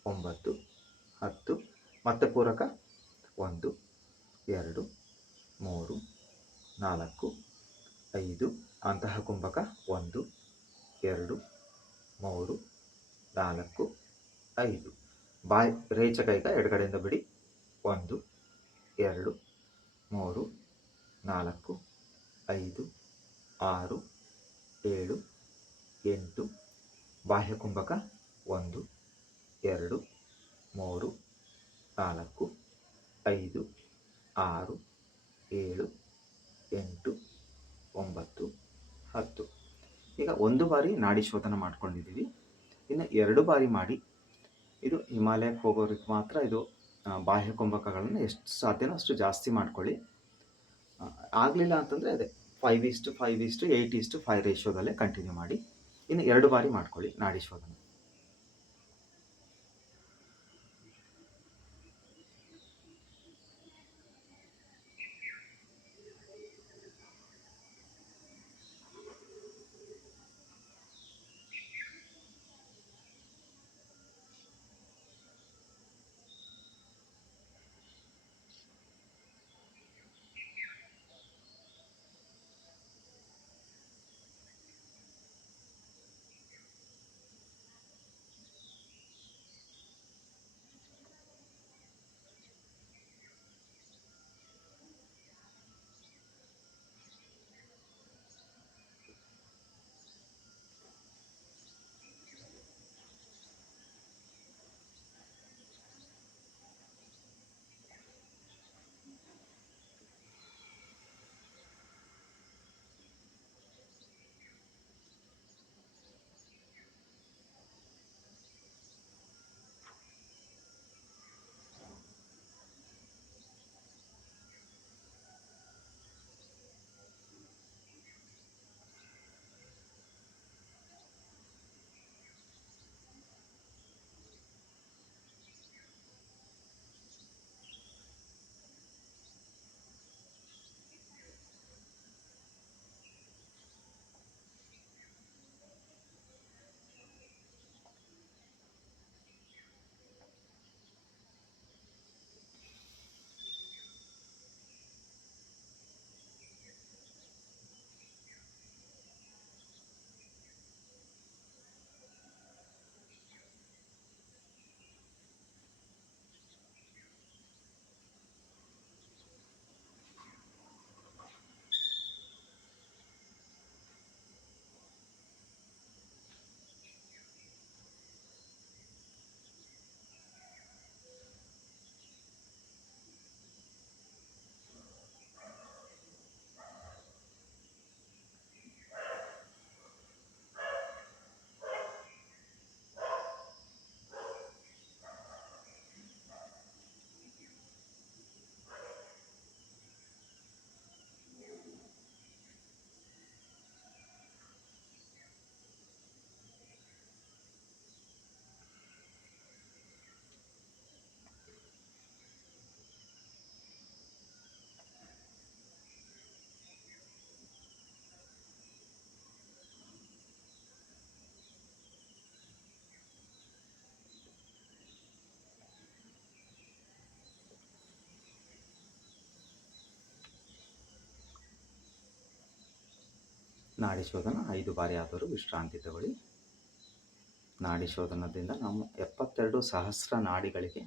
9 10. ಮತ್ತೆ ಪೂರಕ 1 2 3 4 5. ಅಂತಹ ಕುಂಭಕ 1 2 3 4 5. ಬಾಯ್ ರೇಚಕ ಈಗ ಎಡಗಡೆಯಿಂದ ಬಿಡಿ. 1 2 3 4 5 6 7 8. ಬಾಹ್ಯ ಕುಂಭಕ 1 2 3 4 5 6 7 8 9 10. ಈಗ 1 ಬಾರಿ ನಾಡಿ ಶೋಧನ ಮಾಡ್ಕೊಂಡಿದ್ದೀವಿ. ಇನ್ನು 2 ಬಾರಿ ಮಾಡಿ. ಇದು ಹಿಮಾಲಯಕ್ಕೆ ಹೋಗೋರಿಗೆ ಮಾತ್ರ ಇದು ಬಾಹ್ಯ ಕುಂಭಕಗಳನ್ನು ಎಷ್ಟು ಸಾಧ್ಯನೋ ಅಷ್ಟು ಜಾಸ್ತಿ ಮಾಡ್ಕೊಳ್ಳಿ. ಆಗಲಿಲ್ಲ ಅಂತಂದರೆ ಅದೇ 5:5:8:5 ರೇಷಿಯೋದಲ್ಲೇ ಕಂಟಿನ್ಯೂ ಮಾಡಿ. ಇನ್ನು 2 ಬಾರಿ ಮಾಡ್ಕೊಳ್ಳಿ ನಾಡಿ ಶೋಧನ. ನಾಡಿ ಶೋಧನ 5 ಬಾರಿ ಆದರೂ ವಿಶ್ರಾಂತಿ ತಗೊಳ್ಳಿ. ನಾಡಿ ಶೋಧನದಿಂದ ನಾವು 72 ಸಹಸ್ರ ನಾಡಿಗಳಿಗೆ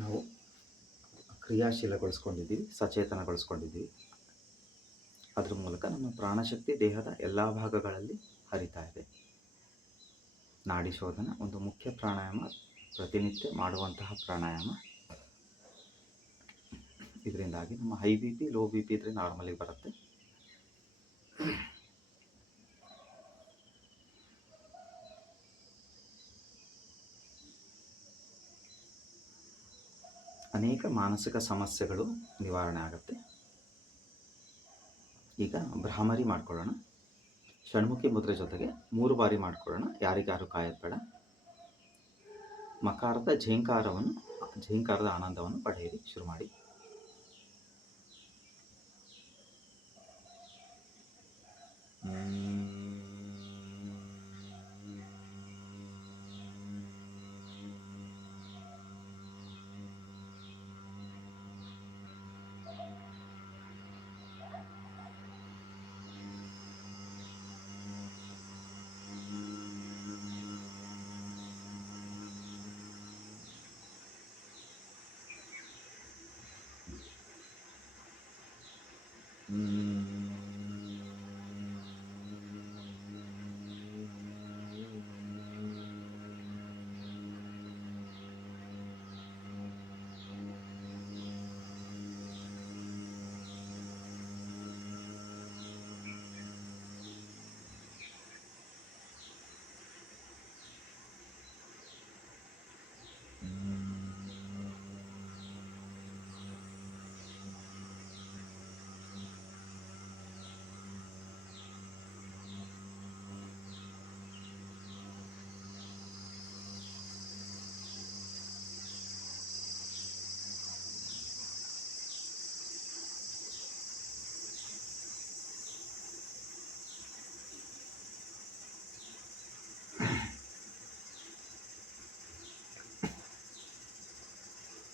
ನಾವು ಕ್ರಿಯಾಶೀಲಗೊಳಿಸ್ಕೊಂಡಿದ್ದೀವಿ, ಸಚೇತನಗೊಳಿಸ್ಕೊಂಡಿದ್ದೀವಿ. ಅದ್ರ ಮೂಲಕ ನಮ್ಮ ಪ್ರಾಣಶಕ್ತಿ ದೇಹದ ಎಲ್ಲ ಭಾಗಗಳಲ್ಲಿ ಹರಿತಾ ಇದೆ. ನಾಡಿ ಶೋಧನ ಒಂದು ಮುಖ್ಯ ಪ್ರಾಣಾಯಾಮ, ಪ್ರತಿನಿತ್ಯ ಮಾಡುವಂತಹ ಪ್ರಾಣಾಯಾಮ. ಇದರಿಂದಾಗಿ ನಮ್ಮ high B P, low B P ಇದ್ರೆ ನಾರ್ಮಲಿಗೆ ಬರುತ್ತೆ. ಅನೇಕ ಮಾನಸಿಕ ಸಮಸ್ಯೆಗಳು ನಿವಾರಣೆ ಆಗುತ್ತೆ. ಈಗ ಭ್ರಾಮರಿ ಮಾಡ್ಕೊಳ್ಳೋಣ. ಷಣ್ಮುಖಿ ಮುದ್ರೆ ಜೊತೆಗೆ 3 ಬಾರಿ ಮಾಡ್ಕೊಳ್ಳೋಣ. ಯಾರಿಗಾರು ಕಾಯೋದು ಬೇಡ. ಮಕಾರದ ಝೇಂಕಾರದ ಆನಂದವನ್ನು ಪಡೆಯಿರಿ. ಶುರು ಮಾಡಿ.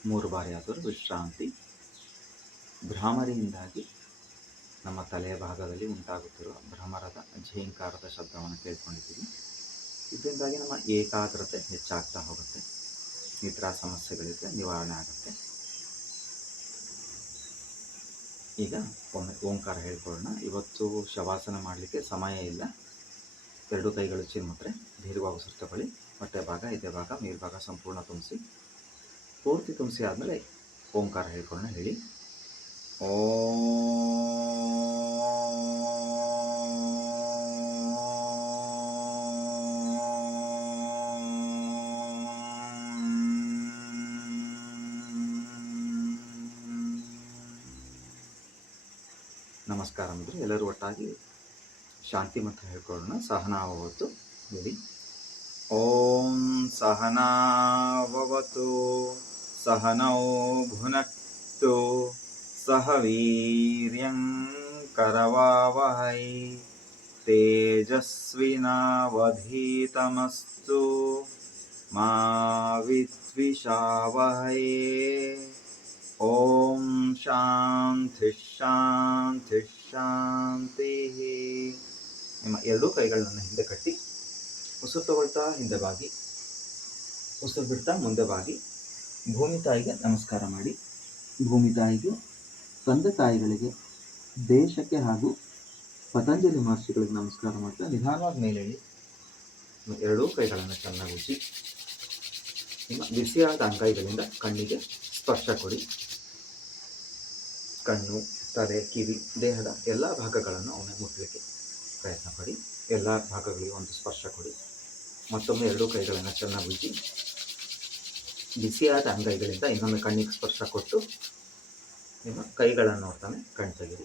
ಮೂರು ಬಾರಿ ಆದರೂ ವಿಶ್ರಾಂತಿ. ಭ್ರಾಮರಿಯಿಂದಾಗಿ ನಮ್ಮ ತಲೆಯ ಭಾಗದಲ್ಲಿ ಉಂಟಾಗುತ್ತಿರುವ ಭ್ರಮರದ ಝೇಂಕಾರದ ಶಬ್ದವನ್ನು ಕೇಳ್ಕೊಂಡಿದ್ದೀವಿ. ಇದರಿಂದಾಗಿ ನಮ್ಮ ಏಕಾಗ್ರತೆ ಹೆಚ್ಚಾಗ್ತಾ ಹೋಗುತ್ತೆ. ನಿದ್ರಾ ಸಮಸ್ಯೆಗಳಿದ್ರೆ ನಿವಾರಣೆ ಆಗುತ್ತೆ. ಈಗ ಒಮ್ಮೆ ಓಂಕಾರ ಹೇಳ್ಕೊಳ್ಳೋಣ. ಇವತ್ತು ಶವಾಸನ ಮಾಡಲಿಕ್ಕೆ ಸಮಯ ಇಲ್ಲ. 2 ಕೈಗಳು ಚಿನ್ಮುದ್ರೆ, ದೀರ್ಘವಾಗಿ ಉಸಿರು ತಗೊಳ್ಳಿ. ಹೊಟ್ಟೆ ಭಾಗ, ಎದೆ ಭಾಗ, ಮೇಲ್ಭಾಗ ಸಂಪೂರ್ಣ ತುಂಬಿಸಿ. ಪೂರ್ತಿ ತುಂಬಿಸಿ ಆದಮೇಲೆ ಓಂಕಾರ ಹೇಳ್ಕೊಳ್ಳೋಣ. ಹೇಳಿ. ನಮಸ್ಕಾರ ಅಂದರೆ ಎಲ್ಲರೂ ಒಟ್ಟಾಗಿ ಶಾಂತಿ ಮಂತ್ರ ಹೇಳ್ಕೊಳ್ಳೋಣ. ಸಹನಾವವತು. ಹೇಳಿ. ಓಂ ಸಹನಾವವತು ಸಹನೌ ಭುನಕ್ತು ಸಹ ವೀರ್ಯಂ ಕರವಾವಹೈ ತೇಜಸ್ವಿನಾವಧೀತಮಸ್ತು ಮಾ ವಿದ್ವಿಷಾವಹೈ. ಓಂ ಶಾಂತಿ ಶಾಂತಿ ಶಾಂತಿ. ನಿಮ್ಮ 2 ಕೈಗಳನ್ನು ಹಿಂದೆ ಕಟ್ಟಿ ಉಸಿರು ತಗೊಳ್ತಾ ಹಿಂದೆ ಬಾಗಿ, ಉಸಿರು ಬಿಡ್ತಾ ಮುಂದೆ ಬಾಗಿ. ಭೂಮಿ ತಾಯಿಗೆ ನಮಸ್ಕಾರ ಮಾಡಿ. ಭೂಮಿ ತಾಯಿಗೆ, ತಂದೆ ತಾಯಿಗಳಿಗೆ, ದೇಶಕ್ಕೆ ಹಾಗೂ ಪತಂಜಲಿ ಮಹರ್ಷಿಗಳಿಗೆ ನಮಸ್ಕಾರ ಮಾಡ್ತಾ ನಿಧಾನವಾಗಿ ಮೇಲೆ ಹೇಳಿ. 2 ಕೈಗಳನ್ನು ಚೆನ್ನಾಗಿ ಉಜ್ಜಿ ನಿಮ್ಮ ಬಿಸಿಯಾದ ಅಂಗೈಗಳಿಂದ ಕಣ್ಣಿಗೆ ಸ್ಪರ್ಶ ಕೊಡಿ. ಕಣ್ಣು, ತಲೆ, ಕಿವಿ, ದೇಹದ ಎಲ್ಲ ಭಾಗಗಳನ್ನು ಒಮ್ಮೆ ಮುಟ್ಟಲಿಕ್ಕೆ ಪ್ರಯತ್ನ ಪಡಿ. ಎಲ್ಲ ಭಾಗಗಳಿಗೆ ಒಂದು ಸ್ಪರ್ಶ ಕೊಡಿ. ಮತ್ತೊಮ್ಮೆ 2 ಕೈಗಳನ್ನು ಚೆನ್ನಾಗಿ ಉಜ್ಜಿ ಬಿಸಿಯಾದ ಅಂಗೈಗಳಿಂದ ಇನ್ನೊಮ್ಮೆ ಕಣ್ಣಿಗೆ ಸ್ಪರ್ಶ ಕೊಟ್ಟು ನಿಮ್ಮ ಕೈಗಳನ್ನು ನೋಡ್ತಾನೆ ಕಣ್ ತೆಗೆಯಿರಿ.